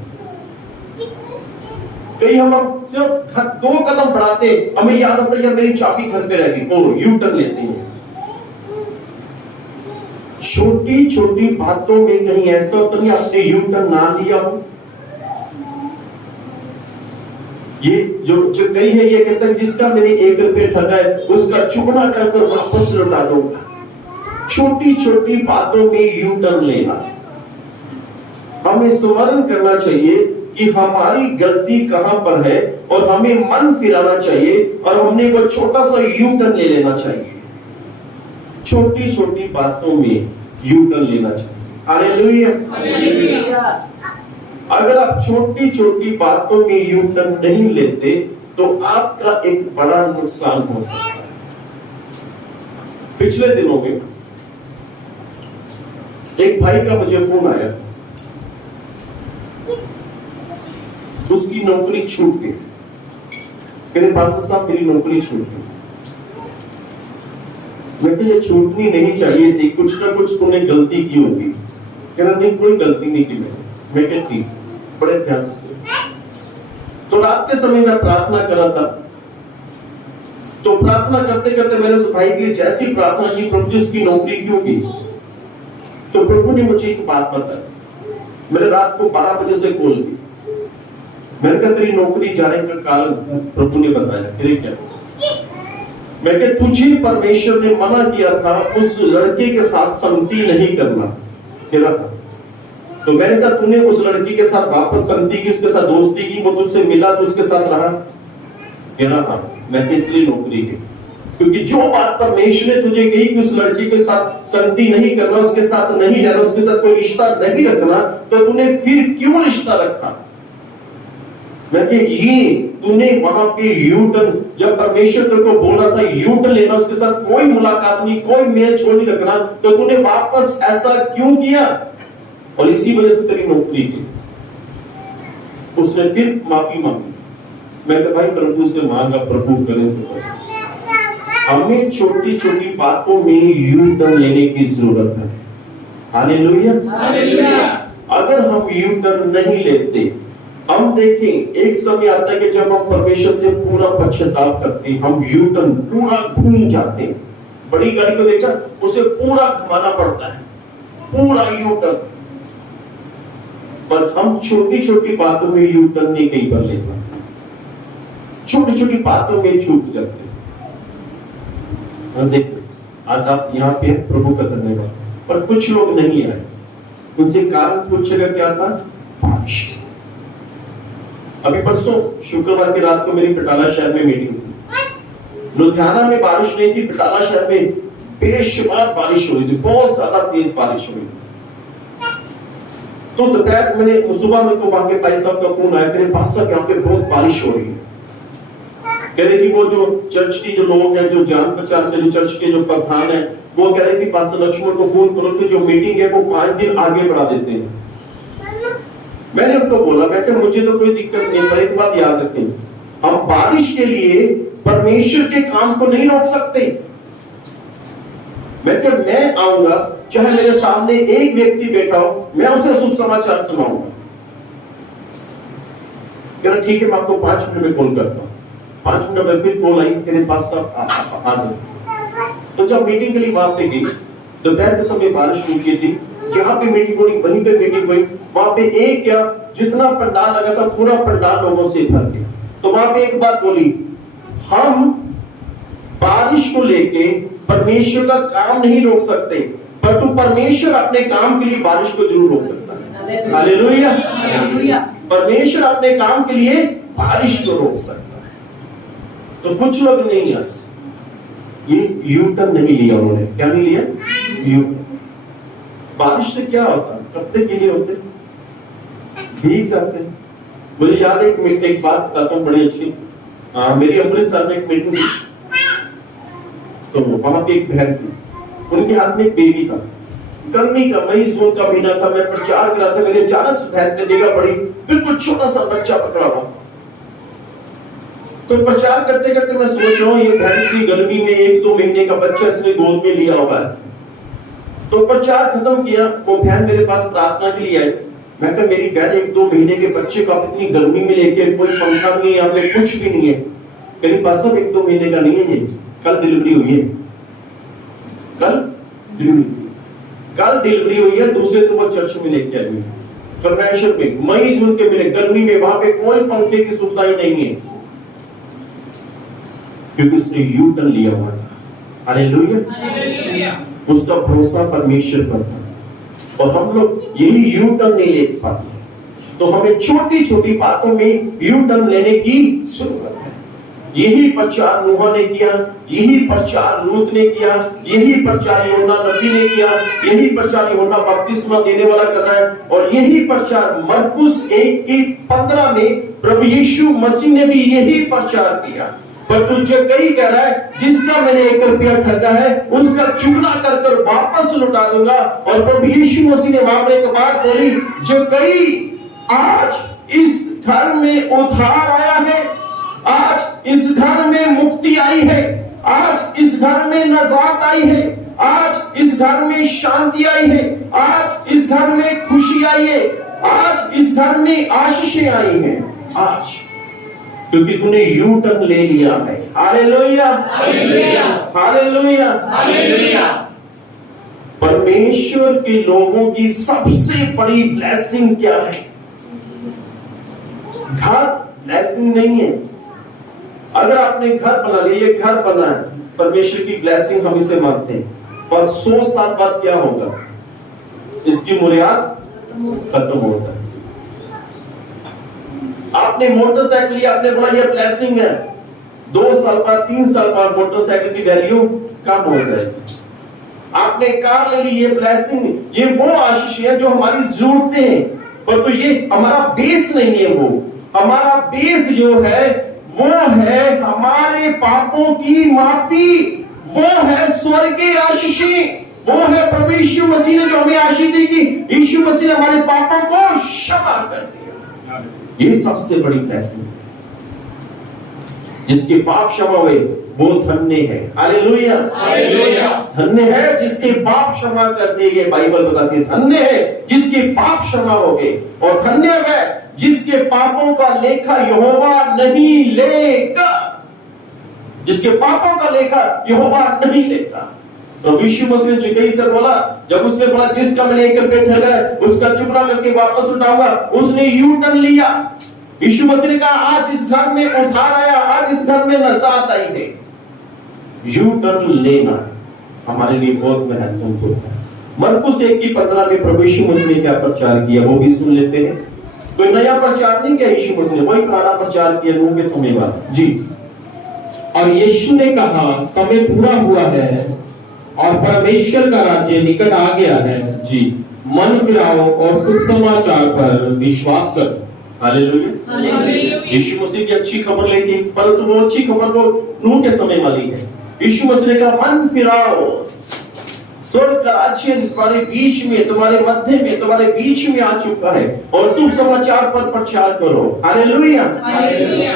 कहीं हम सिर्फ 2 कदम बढ़ाते, हमें याद आता है मेरी चाबी घर पे रह गई, ओ यू टर्न लेते हैं। छोटी छोटी बातों में कहीं ऐसा होता नहीं आपने यू टर्न ना लिया हो। ये जो कहीं है, ये कहता है जिसका मैंने 1 रुपया ठगा है उसका चुगला कर वापस लौटा दूंगा। छोटी छोटी बातों में यू टर्न लेना। हमें स्मरण करना चाहिए कि हमारी गलती कहां पर है और हमें मन फिराना चाहिए और हमने वो छोटा सा यू टर्न ले लेना चाहिए। छोटी छोटी बातों में यू टर्न लेना चाहिए। हालेलुया। अगर आप छोटी छोटी बातों में यू टर्न नहीं लेते तो आपका एक बड़ा नुकसान हो सकता है। पिछले दिनों में एक भाई का मुझे फोन आया, उसकी नौकरी छूट गई। कहने पास्टर साहब मेरी नौकरी छूट गई। मैं कहा ये छूटनी नहीं चाहिए थी, कुछ ना कुछ तूने गलती की होगी। कहना नहीं कोई गलती नहीं की मैं कहती बड़े ध्यान से। तो रात के समय मैं प्रार्थना कर रहा था, तो प्रार्थना करते करते मैंने उस भाई के लिए जैसी प्रार्थना की, प्रभु जी उसकी नौकरी क्यों गई, तो प्रभु ने मुझे एक बात बताई। मैंने रात को 12 बजे से कॉल की। मैंने कहा तेरी नौकरी जाने का कारण प्रभु ने बताया। फिर क्या? मैं कहा तुझे परमेश्वर ने मना किया था उस लड़के के साथ संगति नहीं करना। तो मैंने कहा तूने उस लड़की के साथ वापस संगति की, उसके साथ दोस्ती की, वो तुझसे मिला तो उसके साथ रहा? कह रहा था मैं इसलिए नौकरी की, क्योंकि जो बात परमेश्वर ने तुझे कही कि उस लड़की के साथ संगति नहीं करना, उसके साथ नहीं रहना, उसके साथ कोई रिश्ता नहीं रखना, तो तूने फिर क्यों रिश्ता रखा? मैं कि ये तूने वहां पे यू टर्न, जब परमेश्वर तेरे को बोल रहा था यू टर्न लेना, उसके साथ कोई मुलाकात नहीं, कोई मेल छोड़ नहीं रखना, तो तूने वापस ऐसा क्यों किया? और इसी वजह से तेरी नौकरी की। उसने फिर माफी मांगी। मैं कहा भाई प्रभु से मांगा, प्रभु करे से। हमें छोटी छोटी बातों में यू टर्न लेने की जरूरत है। हालेलुया। अगर हम यू टर्न नहीं लेते, हम देखें एक समय आता है कि जब हम परमेश्वर से पूरा पश्चाताप करते हैं, हम यू टर्न पूरा घूम जाते हैं। बड़ी गाड़ी को देखा, उसे पूरा घुमाना पड़ता है, पूरा यू टर्न। पर हम छोटी छोटी बातों में यू टर्न नहीं कहीं पर ले पाते, छोटी छोटी बातों में चूक जाते हैं। देख आज आप यहाँ पे प्रभु का धन्यवाद, पर कुछ लोग नहीं आए। उनसे कारण पूछेगा क्या था? बारिश। अभी परसों शुक्रवार की रात को मेरी बटाला शहर में मीटिंग थी। लुधियाना में बारिश नहीं थी, बटाला शहर में बेशुमार बारिश हो रही थी, बहुत ज्यादा तेज बारिश हो रही थी। तो दोपहर मैंने सुबह में को वहां के भाई साहब का फोन आया, तेरे पास यहाँ पे बहुत बारिश हो रही है। कह रहे कि वो जो चर्च की जो लोग हैं, जो जान पहचान के जो चर्च के जो प्रधान है, वो कह रहे कि पास्टर लक्ष्मण को फोन करो कि जो मीटिंग है वो 5 दिन आगे बढ़ा देते हैं। मैंने उनको बोला, मैं कहा मुझे तो कोई दिक्कत नहीं, पर एक बात याद रखें, हम बारिश के लिए परमेश्वर के काम को नहीं रोक सकते। मैं क्या, मैं आऊंगा, चाहे मेरे सामने एक व्यक्ति बैठा हो, मैं उसे शुभ समाचार सुनाऊंगा। कह ठीक है, मैं आपको 5 मिनट में कॉल करता हूँ। 5 मिनट में फिर कॉल आई, तेरे पास सब आ जाए। तो जब मीटिंग के लिए वहां पे गई, दोपहर के समय बारिश रुकी थी, जहां पे मीटिंग हुई वहीं पे मीटिंग हुई। वहां पे एक क्या, जितना पंडाल लगा था पूरा पंडाल लोगों से भर गया। तो वहां पे एक बात बोली, हम बारिश को लेके परमेश्वर का काम नहीं रोक सकते, पर तो परमेश्वर अपने काम के लिए बारिश को जरूर रोक सकता है। हालेलुया। परमेश्वर अपने काम के लिए बारिश को रोक सकता है। तो कुछ लोग नहीं है, ये यू टर्न नहीं लिया उन्होंने। क्या नहीं लिया? यू। बारिश से क्या होता है? कपड़े गीले होते, भीग जाते हैं। मुझे याद है एक बात बताता हूँ बड़ी अच्छी। मेरी अमृतसर में एक मीटिंग थी, तो वहां पे एक बहन थी, उनके हाथ में एक बेबी था। गर्मी का मई जून का महीना था, मैं प्रचार कर रहा था, मेरे अचानक से बहन ने देखा बड़ी बिल्कुल छोटा सा बच्चा पकड़ा हुआ। तो प्रचार करते करते मैं सोच रहा हूँ ये बहन की गर्मी में 1-2 महीने का बच्चा इसने गोद में लिया हुआ है। तो प्रचार खत्म किया, वो बहन मेरे पास प्रार्थना के लिए आई। मैं कहा मेरी बहन 1-2 महीने के बच्चे को आप इतनी गर्मी में लेके, कोई पंखा नहीं है, यहाँ पे कुछ भी नहीं है। करीब पास 1-2 महीने का नहीं है, ये कल डिलीवरी हुई है, कल डिलीवरी हुई है। दूसरे दिन वो चर्च में लेके आई कन्वेंशन में, मई जून के महीने गर्मी में, वहां पे कोई पंखे की सुविधा ही नहीं है, क्योंकि उसने यू टर्न लिया हुआ था। हालेलुया। उसका भरोसा परमेश्वर पर था। और हम लोग यही यू टर्न नहीं ले पाते। तो हमें छोटी छोटी बातों में यू टर्न लेने की जरूरत है। यही प्रचार नूह ने किया, यही प्रचार लूत ने किया, यही प्रचार यूहन्ना नबी ने किया, यही प्रचार यूहन्ना बपतिस्मा देने वाला कर रहा है, और यही प्रचार मरकुस 1:15 में प्रभु यीशु मसीह ने भी यही प्रचार किया। पर तुझे कई कह रहा है जिसका मैंने 1 रुपया ठगा है उसका चुगला कर कर वापस लौटा दूंगा। और प्रभु यीशु मसीह ने वहां पर एक बात बोली, जो कई आज इस घर में उद्धार आया है, आज इस घर में मुक्ति आई है, आज इस घर में नजात आई है, आज इस घर में शांति आई है, आज इस घर में खुशी आई है, आज इस घर में आशीषें आई हैं। आज क्योंकि तूने यू टर्न ले लिया है। Hallelujah, hallelujah, hallelujah, hallelujah. परमेश्वर के लोगों की सबसे बड़ी ब्लेसिंग क्या है? घर ब्लेसिंग नहीं है। अगर आपने घर बना लिया, ये घर बना है, परमेश्वर की ब्लेसिंग हम इसे मानते हैं, पर 100 साल बाद क्या होगा? इसकी बुनियाद खत्म हो जाए। आपने मोटरसाइकिल लिया, आपने बोला ये ब्लेसिंग है, 2 साल बाद 3 साल बाद मोटरसाइकिल की वैल्यू कम हो जाएगी। आपने कार ले ली, ये ब्लेसिंग, ये वो आशीष है जो हमारी जरूरतें हैं, पर तो ये हमारा बेस नहीं है। वो हमारा बेस जो है वो है हमारे पापों की माफी, वो है स्वर्गीय आशीषें, वो है प्रभु यीशु मसीह ने जो हमें आशीष दी कि यीशु मसीह ने हमारे पापों को क्षमा कर दिया। ये सबसे बड़ी ब्लेसिंग है। जिसके पाप क्षमा हुए वो धन्य है। Hallelujah, hallelujah. धन्य है जिसके पाप क्षमा कर दिए गए। बाइबल बताती है धन्य है जिसके पाप क्षमा हो गए, और धन्य है जिसके पापों का लेखा यहोवा नहीं लेगा। जिसके पापों का लेखा यहोवा नहीं लेगा। तो यीशु मसीह ने जिकई से बोला, जब उसने बोला जिसका मैंने 1 रुपया ठगा है उसका चुगला करके वापस उठाऊंगा, उसने यू टर्न लिया। यीशु मसीह ने कहा आज इस घर में उद्धार आया, आज इस घर में नजात आई है। यू टर्न लेना हमारे लिए बहुत महत्वपूर्ण है। मरकुस 1:15 में प्रभु यीशु मसीह ने क्या प्रचार किया वो भी सुन लेते हैं। कोई नया प्रचार नहीं किया यीशु मसीह ने, वही पुराना प्रचार किया नूह के समय वाला। जी। और यीशु ने कहा समय पूरा हुआ है और परमेश्वर का राज्य निकट आ गया है। जी। मन फिराओ और शुभ समाचार पर विश्वास करो। Hallelujah, hallelujah. यीशु मसीह की अच्छी खबर लेके, परंतु वो अच्छी खबर वो नूह के समय वाली है। यीशु मसीह ने कहा मन फिराओ, स्वर्ग का राज्य तुम्हारे बीच में, तुम्हारे मध्य में, तुम्हारे बीच में आ चुका है, और शुभ समाचार पर प्रचार करो। Hallelujah, hallelujah.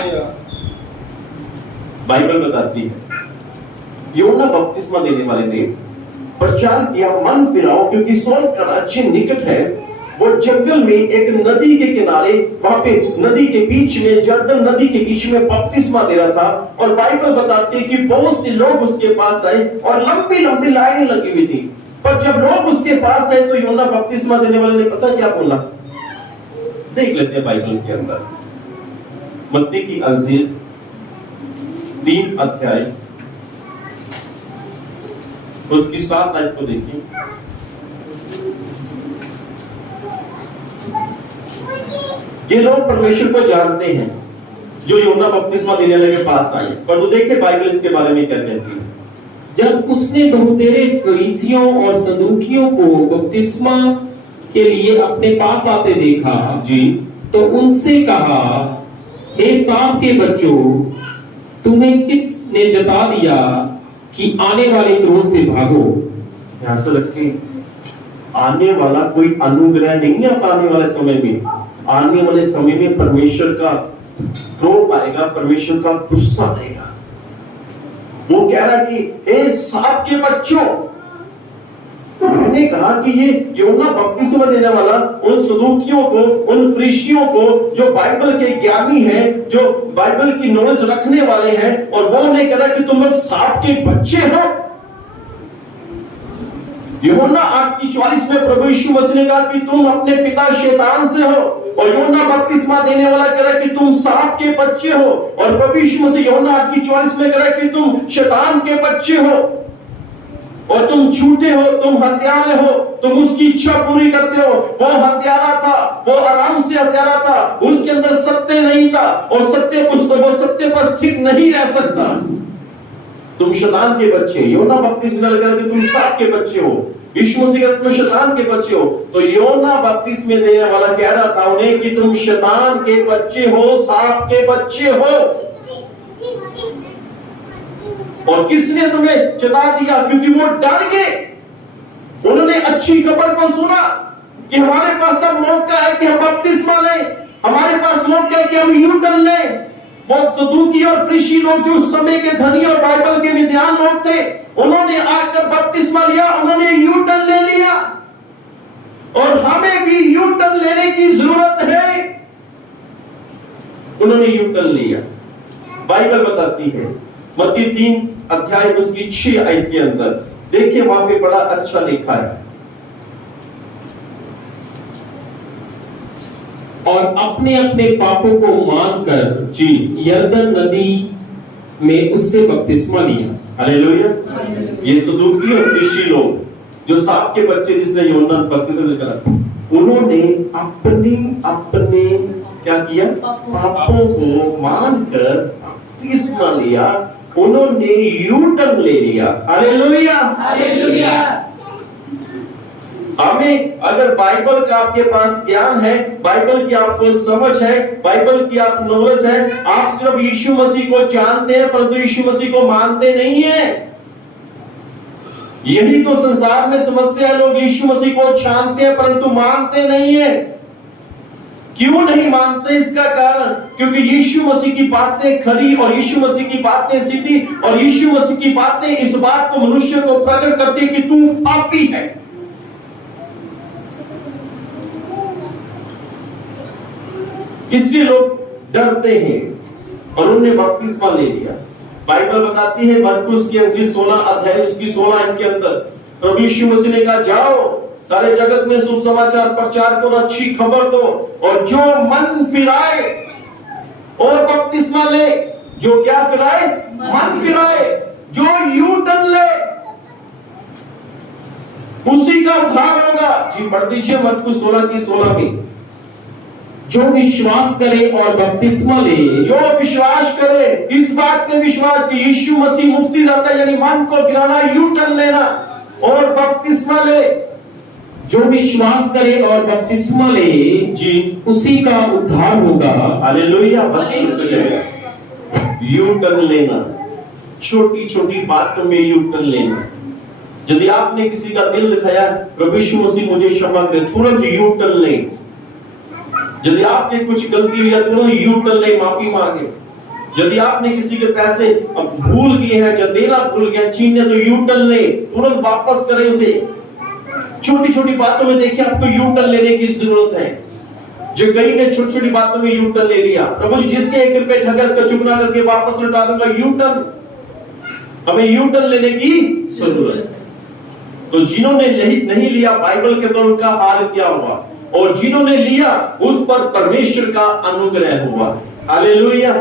बाइबल बताती है यूहन्ना बपतिस्मा देने वाले ने प्रचार किया मन फिराओ क्योंकि स्वर्ग का राज्य निकट है। वो जंगल में एक नदी के किनारे, वहां पे नदी के बीच में, जर्दन नदी के बीच में बपतिस्मा दे रहा था। और बाइबल बताती है कि बहुत से लोग उसके पास आए और लंबी लंबी लाइनें लगी हुई थी। पर जब लोग उसके पास आए तो यूहन्ना बपतिस्मा देने वाले ने पता क्या बोला? देख लेते हैं बाइबल के अंदर। मत्ती की अंजील 3 अध्याय उसकी 7 आयत को देखिए। ये लोग परमेश्वर को जानते हैं जो यूहन्ना बपतिस्मा देने वाले के पास आए, पर तो देखिए बाइबल इसके बारे में क्या कहती है। जब उसने बहुतेरे फरीसियों और सदूकियों को बपतिस्मा के लिए अपने पास आते देखा, जी, तो उनसे कहा, हे सांप के बच्चों, तुम्हें किसने जता दिया कि आने वाले क्रोध से भागो? ध्यान से रखें, आने वाला कोई अनुग्रह नहीं है। आने वाले समय में, आने वाले समय में परमेश्वर का क्रोध आएगा, परमेश्वर का गुस्सा आएगा। वो कह रहा है कि हे सांप के बच्चों, मैंने कहा कि ये यूहन्ना बपतिस्मा देने वाला उन सदूकियों को, उन फरीसियों को जो बाइबल के ज्ञानी हैं, जो बाइबल की नॉलेज रखने वाले हैं, और वो नहीं कह रहा कि तुम लोग सांप के बच्चे हो। यूहन्ना 8:44 में प्रभु यीशु मसीह ने कहा कि तुम अपने पिता शैतान से हो, और यूहन्ना बपतिस्मा देने वाला कह रहा है कि तुम सांप के बच्चे हो, और प्रभु यीशु मसीह यूहन्ना 8:44 में कह रहा है कि तुम शैतान के बच्चे हो। और तुम झूठे हो, तुम हत्यारे हो, तुम उसकी इच्छा पूरी करते हो। वो हत्यारा था, वो आराम से हत्यारा था, उसके अंदर सत्य नहीं था और वो सत्य पर स्थिर नहीं रह सकता। तुम शैतान के बच्चे, योना बपतिस्मा लगा कि तुम सांप के बच्चे हो, यीशु मसीह कहते तुम शैतान के बच्चे हो। तो योना बपतिस्मा देने वाला कह रहा था उन्हें कि तुम शैतान के बच्चे हो, सांप के बच्चे हो। और किसने तुम्हें चेता दिया? क्योंकि वो डर गए। उन्होंने अच्छी खबर को सुना कि हमारे पास अब मौका है कि हम बपतिस्मा लें, हमारे पास मौका है कि हम यू टर्न लें। वो सदूकी और फरीसी लोग जो उस समय के धनी और बाइबल के विद्वान लोग थे, उन्होंने आकर बपतिस्मा लिया, उन्होंने यू टर्न ले लिया। और हमें भी यू टर्न लेने की जरूरत है। उन्होंने यू टर्न लिया। बाइबल बताती है मत्ती 3 अध्याय उसकी 6 आयत के अंदर, देखिए वहां पे बड़ा अच्छा लिखा है। और अपने अपने पापों को मानकर जी यरदन नदी में उससे बपतिस्मा लिया। हालेलुया। ये सदूकी और फरीसी लोग जो सांप के बच्चे जिसने यूहन्ना बपतिस्मा करा, उन्होंने अपने अपने क्या किया? पापों को मानकर बपतिस्मा लिया, उन्होंने यू टर्न ले लिया। Hallelujah, hallelujah. हमें अगर बाइबल का आपके पास ज्ञान है, बाइबल की आपको समझ है, बाइबल की आप नॉलेज है, आप सिर्फ यीशु मसीह को जानते हैं परंतु यीशु मसीह को मानते नहीं है। यही तो संसार में समस्या है। लोग यीशु मसीह को जानते हैं परंतु मानते नहीं है। क्यों नहीं मानते? इसका कारण क्योंकि यीशु मसीह की बातें खरी और यीशु मसीह की बातें सीधी और यीशु मसीह की बातें इस बात को मनुष्य को प्रकट करती है कि तू पापी है। इसलिए लोग डरते हैं और उन्होंने बपतिस्मा ले लिया। बाइबल बताती है मरकुस की अंजील 16 अध्याय उसकी 16 आयत के अंदर प्रभु यीशु मसीह ने कहा, जाओ सारे जगत में शुभ समाचार प्रचार करो, अच्छी खबर दो, और जो मन फिराए और बपतिस्मा ले। जो क्या फिराए? मन फिराए। जो यू टर्न ले उसी का उद्धार होगा। जी पढ़ दीजिए मरकुस 16 की 16 में। जो विश्वास करे और बपतिस्मा ले। जो विश्वास करे, इस बात पे विश्वास कि यीशु मसीह मुक्तिदाता यानी मन को फिराना, यू टर्न लेना और बपतिस्मा ले। जो विश्वास करे और बपतिस्मा ले जी उसी का उद्धार होगा। हालेलुया। बस यू टर्न लेना, छोटी छोटी बातों में यू टर्न लेना। यदि आपने किसी का दिल दिखाया, प्रभु यीशु मसीह मुझे क्षमा करे, तुरंत यू टर्न ले। यदि आपने कुछ गलती हुई है, तुरंत यू टर्न ले, माफी मांगे। यदि आपने किसी के पैसे अब भूल गए हैं, जब देना भूल गया, छीनने, तो यू टर्न ले, तुरंत वापस करें उसे। छोटी छोटी बातों में देखिए आपको यू टर्न लेने की जरूरत है। जो कई ने छोटी छोटी बातों में यू टर्न ले लिया। प्रभु जी जिसके 1 रुपए ठगा उसका चुकना करके वापस लौटा दूंगा, यू टर्न। हमें यू टर्न लेने की जरूरत है। तो जिन्होंने नहीं लिया, बाइबल के अंदर उनका हाल क्या हुआ, और जिन्होंने लिया उस पर परमेश्वर का अनुग्रह हुआ। हालेलुया।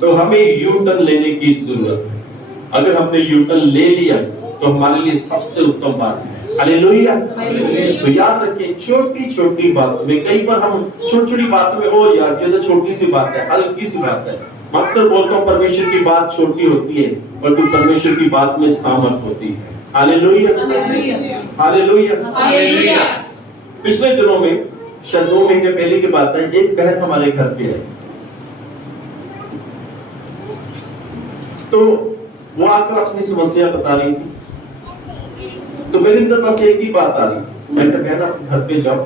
तो हमें यू टर्न लेने की जरूरत है। अगर हमने यू टर्न ले लिया तो हमारे लिए सबसे उत्तम बात है। हालेलुया। तो याद रखिए छोटी छोटी बात में, कई बार हम छोटी छोटी बातों में, ओ यार ये तो छोटी सी बात है, हल्की सी बात है। मैं अक्सर बोलता हूँ परमेश्वर की बात छोटी होती है परंतु परमेश्वर की बात में सामर्थ होती है। Hallelujah, hallelujah, hallelujah. पिछले दिनों में, शायद 2 महीने पहले की बात है, एक बहन हमारे घर पे आई। तो वो आकर अपनी समस्या बता रही थी। तो मेरे अंदर बस एक ही बात आ रही, मैं कहना घर पे जाओ,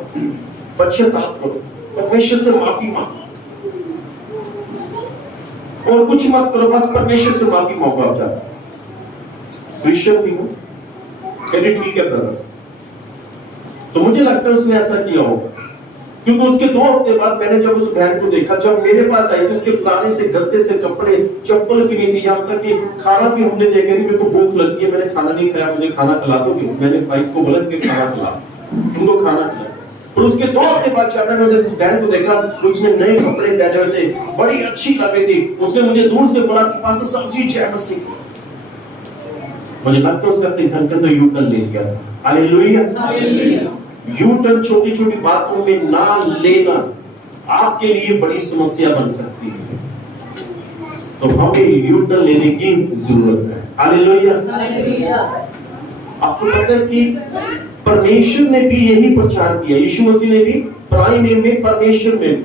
पश्चाताप करो, परमेश्वर से माफी मांगो और कुछ मत करो, बस परमेश्वर से माफी मांगो। आप जाओ। क्रिश्चियन थी वो, कहती ठीक है ब्रदर। तो मुझे लगता है उसने ऐसा किया होगा, क्योंकि उसके 2 हफ्ते बाद मैंने जब उस बहन को देखा, जब मेरे पास आई तो उसके पुराने से गद्दे से कपड़े, चप्पल की नहीं थी, यहाँ तक कि खाना भी हमने देखा नहीं। मेरे को भूख लगी है, मैंने खाना नहीं खाया, मुझे खाना खिला दो। मैंने वाइफ को बोला कि खाना खिला, उनको खाना खिला। और उसके 2 हफ्ते बाद जब मैंने उस बहन को देखा, उसने नए कपड़े पहने हुए थे, बड़ी अच्छी लग रही थी। उसने मुझे दूर से बोला कि पास सब्जी जय मसीह। मुझे लगता है उसने अपने घर के अंदर यू टर्न ले लिया था। हालेलुया। यू टर्न छोटी छोटी बातों में ना लेना आपके लिए बड़ी समस्या बन सकती है, तो हमें यू टर्न लेने की जरूरत है। हालेलुया। आपको पता है कि परमेश्वर ने भी यही प्रचार किया, यीशु मसीह ने भी पुराने नियम में परमेश्वर में।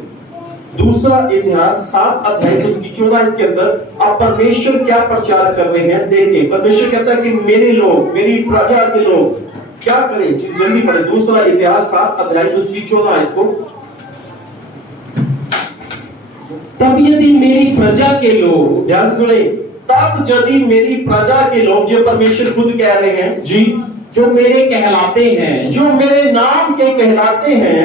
दूसरा इतिहास 7 अध्याय उसकी 14 के अंदर अब परमेश्वर क्या प्रचार कर रहे हैं देखें। परमेश्वर कहता है कि मेरे लोग, मेरी प्रजा के लोग क्या करें। जल्दी पढ़े दूसरा इतिहास 7 अध्याय उसकी 14 को। तब यदि मेरी प्रजा के लोग, ध्यान सुने, तब यदि मेरी प्रजा के लोग, जो परमेश्वर खुद कह रहे हैं जी, जो मेरे कहलाते हैं, जो मेरे नाम के कहलाते हैं,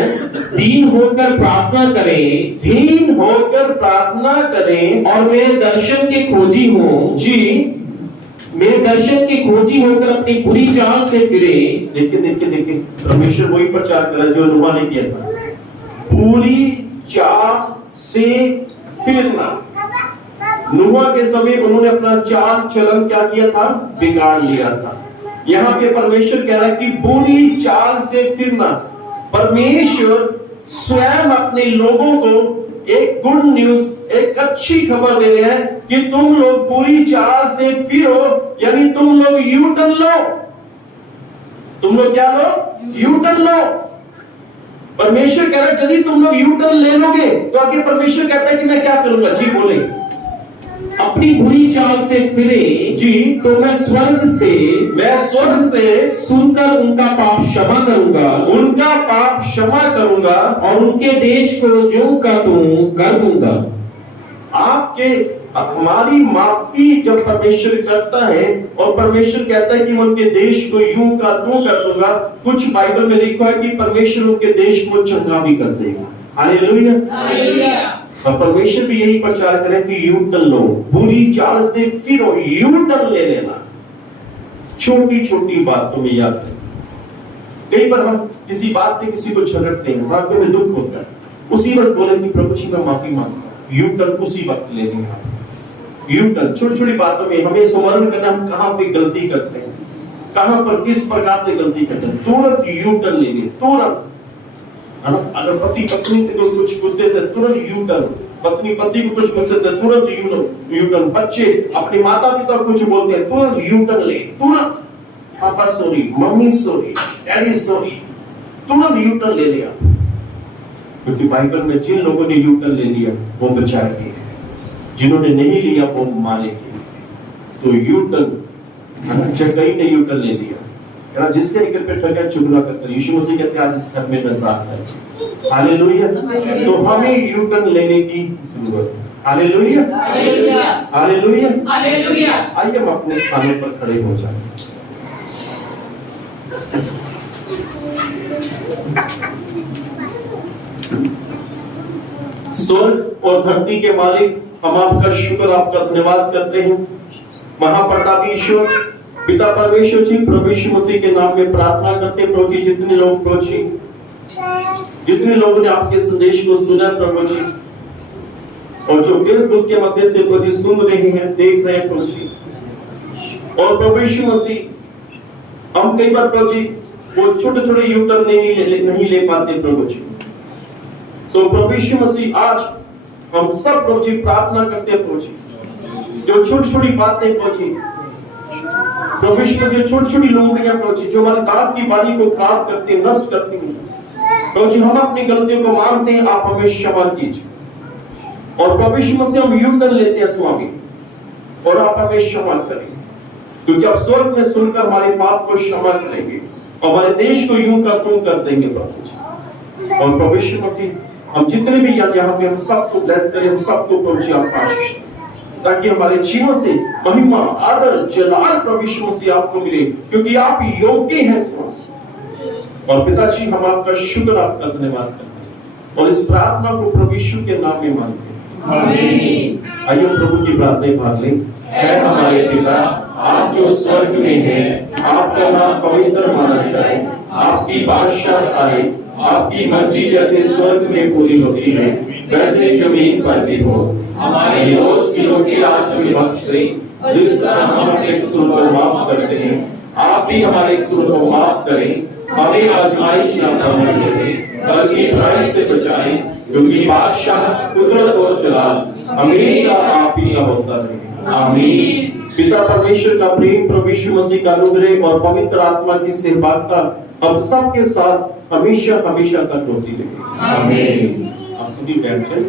दीन होकर प्रार्थना करें, दीन होकर प्रार्थना करें और मेरे दर्शन के खोजी हो जी, मेरे दर्शन के खोजी होकर अपनी बुरी चाल से फिरे। देखिए परमेश्वर वही प्रचार कर रहा है जो नूह ने किया था, पूरी चाल से फिरना। नूह के समय उन्होंने अपना चाल चलन क्या किया था, बिगाड़ लिया था। यहाँ पे परमेश्वर कह रहा है कि बुरी चाल से फिरना। परमेश्वर स्वयं अपने लोगों को एक गुड न्यूज, एक अच्छी खबर दे रहे हैं कि तुम लोग बुरी चाल से फिरो, यानी तुम लोग यू टर्न लो। तुम लोग क्या लो, यू टर्न लो। परमेश्वर कह रहा है यदि तुम लोग यू टर्न ले लोगे तो आगे परमेश्वर कहता है कि मैं क्या करूंगा जी, बोले अपनी बुरी चाल से फिरे जी, तो मैं स्वर्ग से सुनकर उनका पाप क्षमा करूंगा, उनका पाप क्षमा करूंगा और उनके देश को जो कर दूंगा। आपके हमारी माफी जब परमेश्वर करता है और परमेश्वर कहता है कि मैं उनके देश को यूं का त्यों कर दूंगा, कुछ बाइबल में लिखा है कि परमेश्वर उनके देश को चंगा भी कर देगा। हालेलुया। और परमेश्वर भी यही प्रचार करे कि यू टर्न लो, बुरी चाल से फिरो, यू टर्न ले लेना। छोटी छोटी बातों में याद रखें। कई बार हम किसी बात पे किसी को झगड़ते हैं, बातों में दुख होता है, उसी वक्त बोले कि प्रभु जी मैं माफी मांगता हूं, यू टर्न उसी वक्त ले लेंगे। यू टर्न छोटी छोटी बातों में हमें स्मरण करना, हम कहां पे गलती करते हैं, कहां पर किस प्रकार से गलती करते हैं, तुरंत यू टर्न ले लें, तुरंत। अगर पति पत्नी को कुछ गुस्से से तुरंत यू टर्न, पत्नी पति को कुछ गुस्से से तुरंत यू टर्न, बच्चे अपने माता पिता को कुछ बोलते हैं तुरंत यू टर्न ले, तुरंत पापा sorry, mummy sorry, daddy sorry, तुरंत यू टर्न ले लिया। क्योंकि बाइबल में जिन लोगों ने यू टर्न ले लिया वो बचाएंगे, जिन्होंने नहीं लिया वो मारेंगे। तो यू टर्न, जक्कई ने यू टर्न ले लिया, जिसके निकल पे ठगा चुगला करता है, यीशु मसीह कहते हैं आज इस घर में नजात है। हालेलुया। तो हमें यू टर्न लेने की जरूरत है। Hallelujah, hallelujah, hallelujah. आइए हम अपने स्थानों पर खड़े हो जाएं। स्वर्ग और धरती के मालिक, हम आपका शुक्र, आपका धन्यवाद करते हैं। महाप्रतापी ईश्वर पिता परमेश्वर जी, प्रभु यीशु मसीह के नाम में प्रार्थना करते प्रभु जी, जितने लोग प्रभु जी, जितने लोगों ने आपके संदेश को सुना प्रभु जी, और जो फेसबुक के माध्यम से प्रभु जी सुन रहे हैं, देख रहे हैं प्रभु जी, और प्रभु यीशु मसीह हम कई बार प्रभु जी वो छोटे छोटे यू टर्न नहीं ले पाते प्रभु जी। तो प्रभु यीशु मसीह आज हम सब प्रभु जी प्रार्थना करते हैं प्रभु जी, जो छोटी छोटी बातें प्रभु जी, प्रभु यीशु जो छोटी छोटी लोमड़ियां प्रभु जी जो हमारी दांत की बारी को खराब करती हैं, नष्ट करती हैं प्रभु जी, हम अपनी गलतियों को मानते हैं, आप हमें क्षमा कीजिए। और प्रभु यीशु मसीह हम यू टर्न लेते हैं स्वामी, और आप हमें क्षमा करें, क्योंकि आप स्वर्ग में सुनकर हमारे पाप को क्षमा करेंगे, हमारे देश को यूं का त्यों कर देंगे प्रभु जी। और प्रभु यीशु मसीह हम जितने भी यहाँ पे हम सबको ब्लेस करें, हम सबको प्रभु जी आप आशीष दें, ताकि हमारे जीवन से महिमा, आदर, जलाल प्रभु यीशु मसीह आपको मिले, क्योंकि आप योग्य हैं स्वामी। और पिताजी हम आपका शुक्र, आपका धन्यवाद करते हैं, और इस प्रार्थना को प्रभु यीशु के नाम में मांगते हैं। आमीन। आइए प्रभु की प्रार्थना भाग लें। है हमारे पिता, आप जो स्वर्ग में हैं, आपका नाम पवित्र माना जाए, आपकी बादशाह आए, आपकी मर्जी जैसे स्वर्ग में पूरी होती है वैसे जमीन पर भी हो। हमारी रोज की रोटी आज हमें बख्श दे, जिस तरह हम अपने कसूर को माफ करते हैं, आप भी हमारे कसूर को माफ करें। हमें आजमाइश न करने दें, बल्कि बुराई से बचाएं, क्योंकि बादशाह, कुदरत और जलाल हमेशा आप ही का होता रहे। आमीन। पिता परमेश्वर का प्रेम, प्रभु यीशु मसीह का अनुग्रह और पवित्र आत्मा की सहभागिता अब सबके साथ हमेशा हमेशा तक होती रहे। आमीन। आप सभी बैठ जाएं।